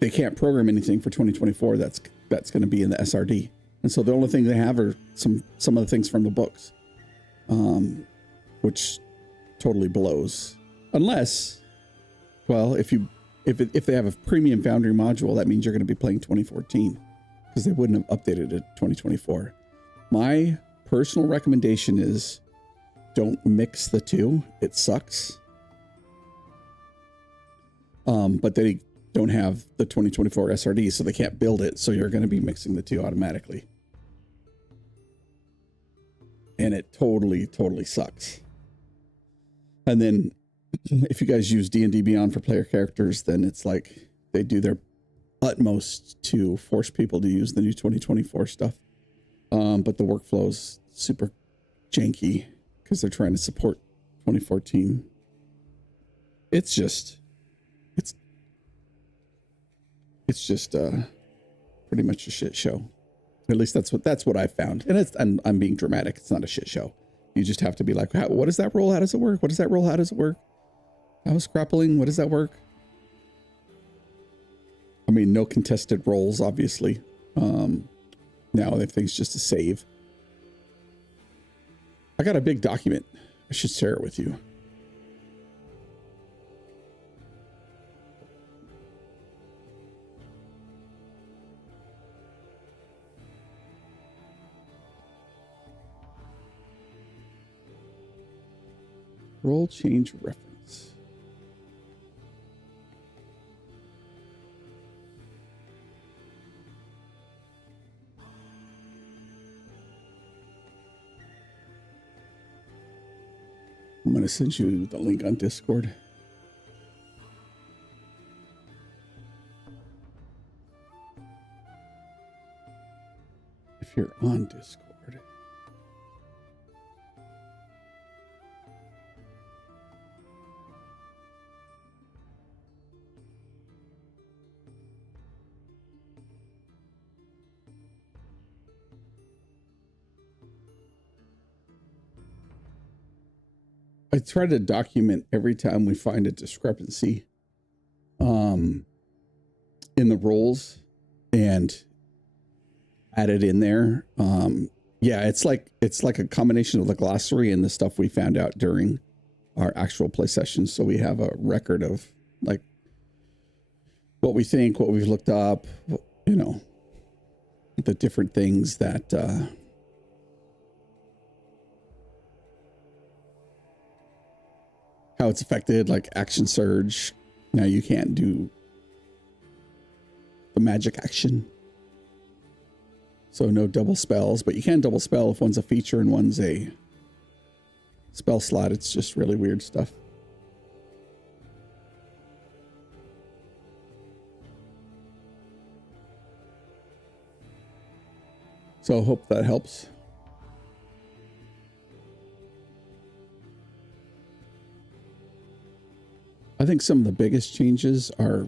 they can't program anything for 2024 that's going to be in the SRD, and so the only thing they have are some of the things from the books, which totally blows. Unless, well, if they have a premium Foundry module, that means you're going to be playing 2014 because they wouldn't have updated it to 2024. My personal recommendation is don't mix the two. It sucks. But they don't have the 2024 SRD, so they can't build it. So you're going to be mixing the two automatically. And it totally sucks. And then if you guys use D&D Beyond for player characters, then it's like they do their utmost to force people to use the new 2024 stuff. But the workflow's super janky because they're trying to support 2014. It's just pretty much a shit show. At least that's what I found. And I'm being dramatic. It's not a shit show. You just have to be like, what is that roll? How does it work? What is that roll? How does it work? How is grappling? What does that work? I mean, no contested rolls, obviously. Now everything's just a save. I got a big document. I should share it with you. Roll change reference. I'm going to send you the link on Discord. If you're on Discord. I try to document every time we find a discrepancy in the roles and add it in there. Yeah, it's like a combination of the glossary and the stuff we found out during our actual play sessions. So we have a record of like what we think, what we've looked up, you know, the different things that how it's affected, like action surge. Now you can't do the magic action. So no double spells, but you can double spell if one's a feature and one's a spell slot. It's just really weird stuff. So I hope that helps. I think some of the biggest changes are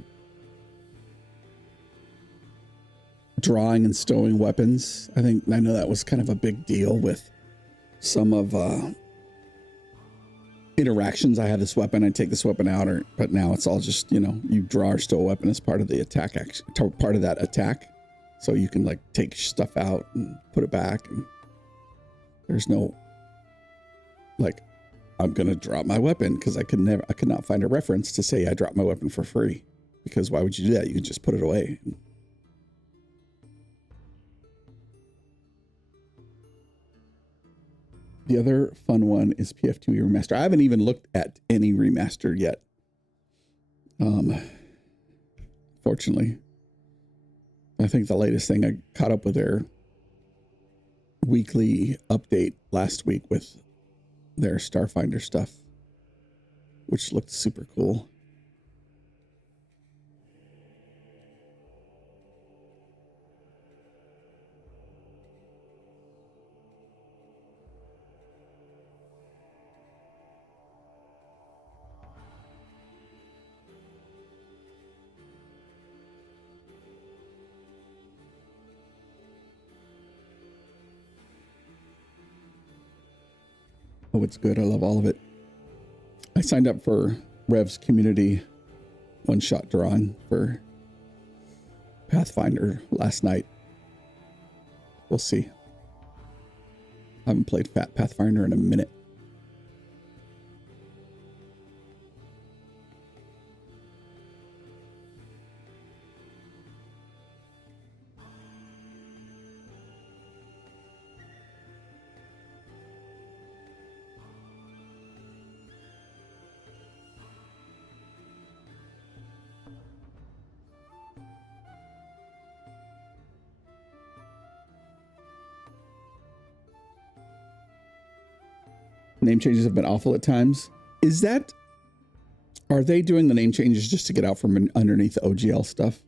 drawing and stowing weapons. I know that was kind of a big deal with some of interactions. I have this weapon, I take this weapon out, but now it's all just, you draw or stow a weapon as part of the attack action, part of that attack. So you can like take stuff out and put it back, and there's no like, I'm gonna drop my weapon because I could not find a reference to say I dropped my weapon for free, because why would you do that? You could just put it away. The other fun one is PF2E remaster. I haven't even looked at any remaster yet. Fortunately, I think the latest thing, I caught up with their weekly update last week with their Starfinder stuff, which looked super cool. Oh, it's good. I love all of it. I signed up for Rev's community one-shot drawing for Pathfinder last night. We'll see. I haven't played Pathfinder in a minute. Name changes have been awful at times. Are they doing the name changes just to get out from underneath the OGL stuff?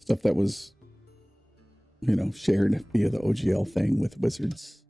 Stuff that was, shared via the OGL thing with Wizards.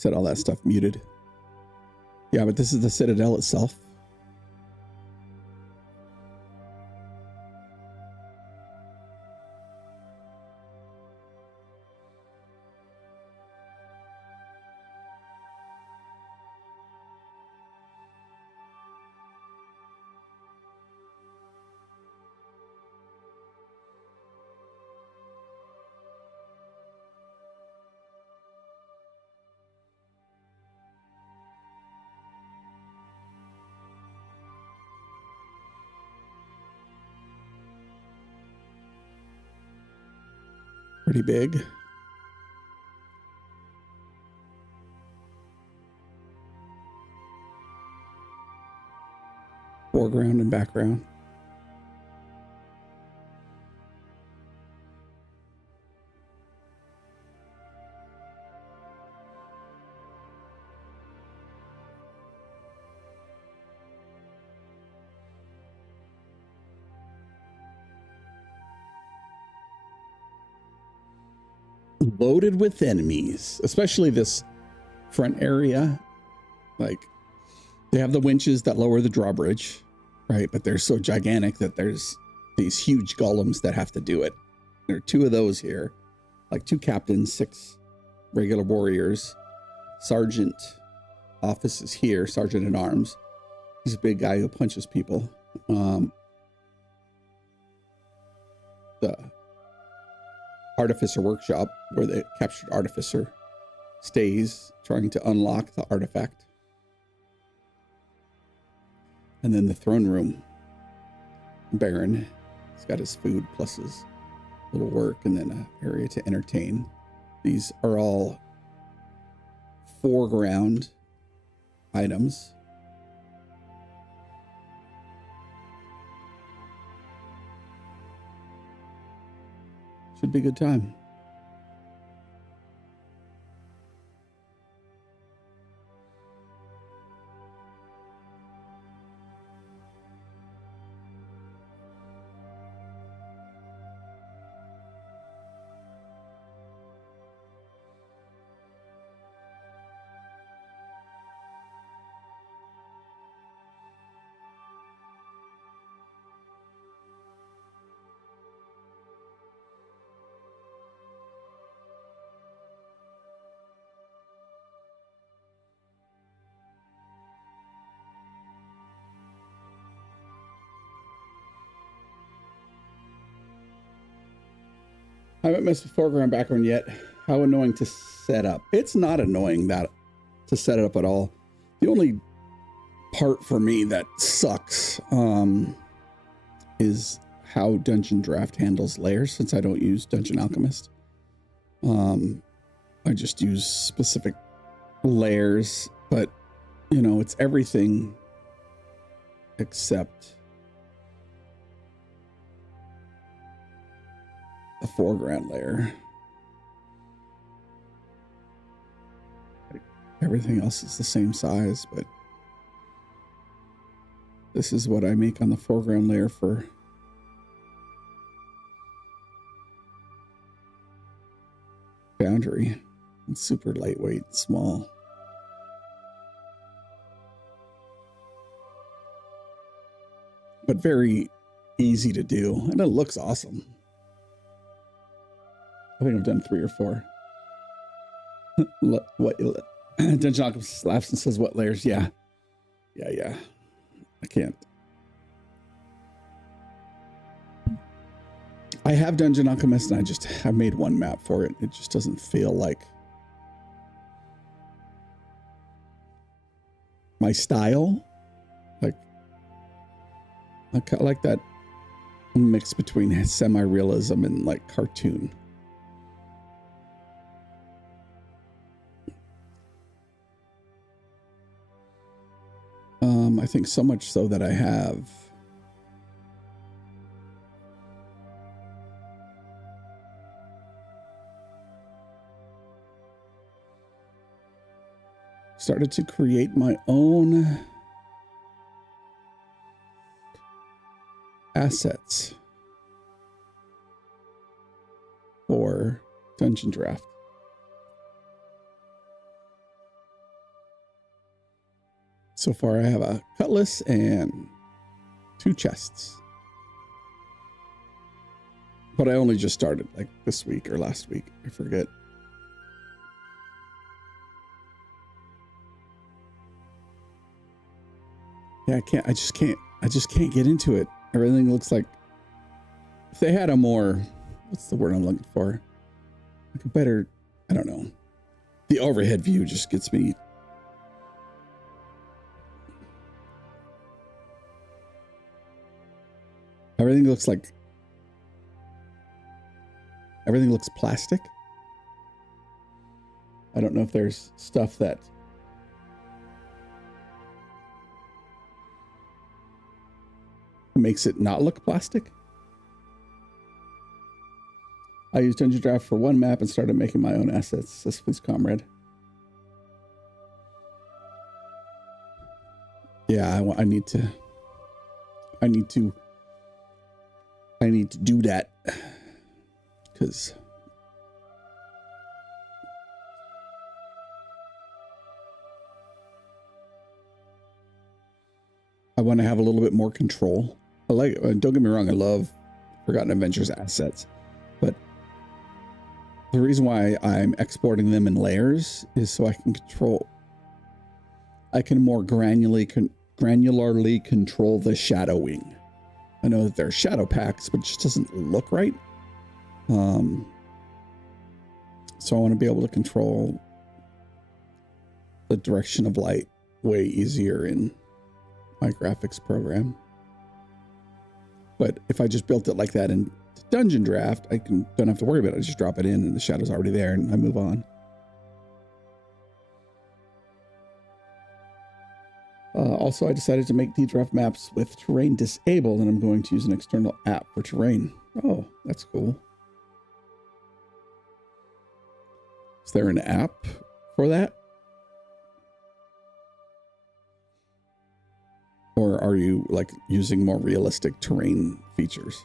Set all that stuff muted. Yeah, but this is the Citadel itself. Pretty big. Foreground and background. Loaded with enemies, especially this front area. Like, they have the winches that lower the drawbridge, right? But they're so gigantic that there's these huge golems that have to do it. There are 2 of those here, like 2 captains, 6 regular warriors. Sergeant office is here, sergeant at arms. He's a big guy who punches people. The artificer workshop, where the captured artificer stays trying to unlock the artifact. And then the throne room. Baron, he's got his food plus his little work, and then an area to entertain. These are all foreground items. Should be a good time. I haven't messed with foreground background yet. How annoying to set up. It's not annoying that to set it up at all. The only part for me that sucks is how Dungeon Draft handles layers, since I don't use Dungeon Alchemist. I just use specific layers, but you know, it's everything except the foreground layer. Everything else is the same size, but this is what I make on the foreground layer for Foundry. It's super lightweight and small. But very easy to do, and it looks awesome. I think I've done 3 or 4. What Dungeon Alchemist laughs and says, "What layers?" Yeah. I can't. I have Dungeon Alchemist, and I made 1 map for it. It just doesn't feel like my style. Like, I like that mix between semi-realism and like cartoon. I think so much so that I have started to create my own assets for Dungeon Draft. So far, I have a cutlass and 2 chests. But I only just started like this week or last week. I forget. Yeah, I just can't get into it. Everything looks like, if they had a more, what's the word I'm looking for? Like a better, I don't know. The overhead view just gets me. Everything looks plastic. I don't know if there's stuff that makes it not look plastic. I used Dungeon Draft for one map and started making my own assets, says Please Comrade. Yeah, I need to do that, because I want to have a little bit more control. Don't get me wrong, I love Forgotten Adventures assets, but the reason why I'm exporting them in layers is so I can more granularly control the shadowing. I know that there are shadow packs, but it just doesn't look right. So I want to be able to control the direction of light way easier in my graphics program. But if I just built it like that in Dungeon Draft, don't have to worry about it. I just drop it in and the shadow's already there and I move on. Also, I decided to make D-Draft maps with terrain disabled, and I'm going to use an external app for terrain. Oh, that's cool. Is there an app for that? Or are you like using more realistic terrain features?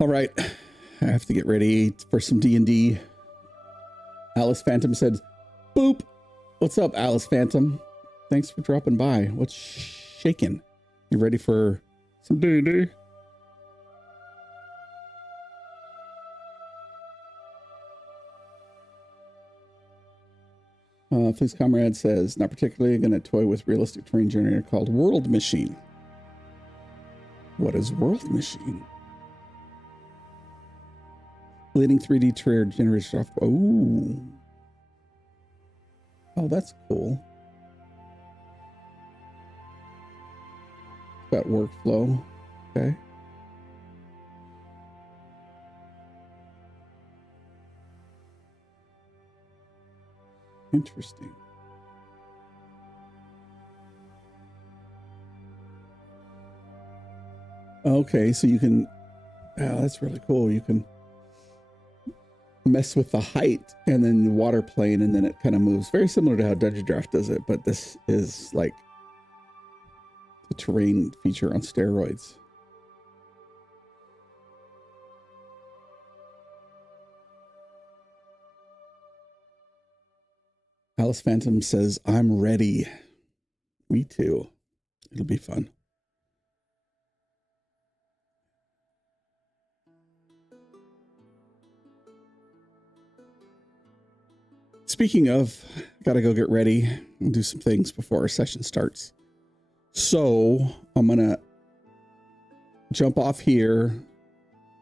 All right, I have to get ready for some D&D. Alice Phantom said, boop. What's up, Alice Phantom? Thanks for dropping by. What's shaking? You ready for some D&D? Please Comrade says, not particularly going to toy with realistic terrain generator called World Machine. What is World Machine? Leading 3D terrain generator software. Oh, that's cool. Got workflow. Okay. Interesting. Okay, so you can, that's really cool. You can mess with the height and then the water plane, and then it kind of moves very similar to how Dungeon Draft does it, but this is like the terrain feature on steroids. Alice Phantom says, I'm ready. Me too. It'll be fun. Speaking of, gotta go get ready and do some things before our session starts. So I'm gonna jump off here,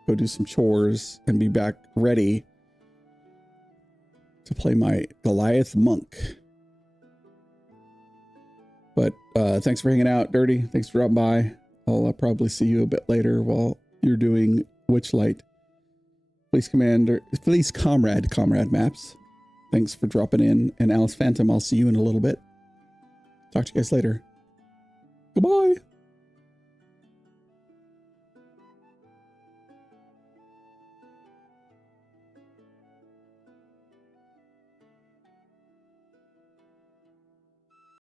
go do some chores, and be back ready to play my Goliath Monk. But thanks for hanging out, Dirty. Thanks for dropping by. I'll probably see you a bit later while you're doing Witchlight. Police Comrade Maps. Thanks for dropping in. And Alice Phantom, I'll see you in a little bit. Talk to you guys later. Goodbye.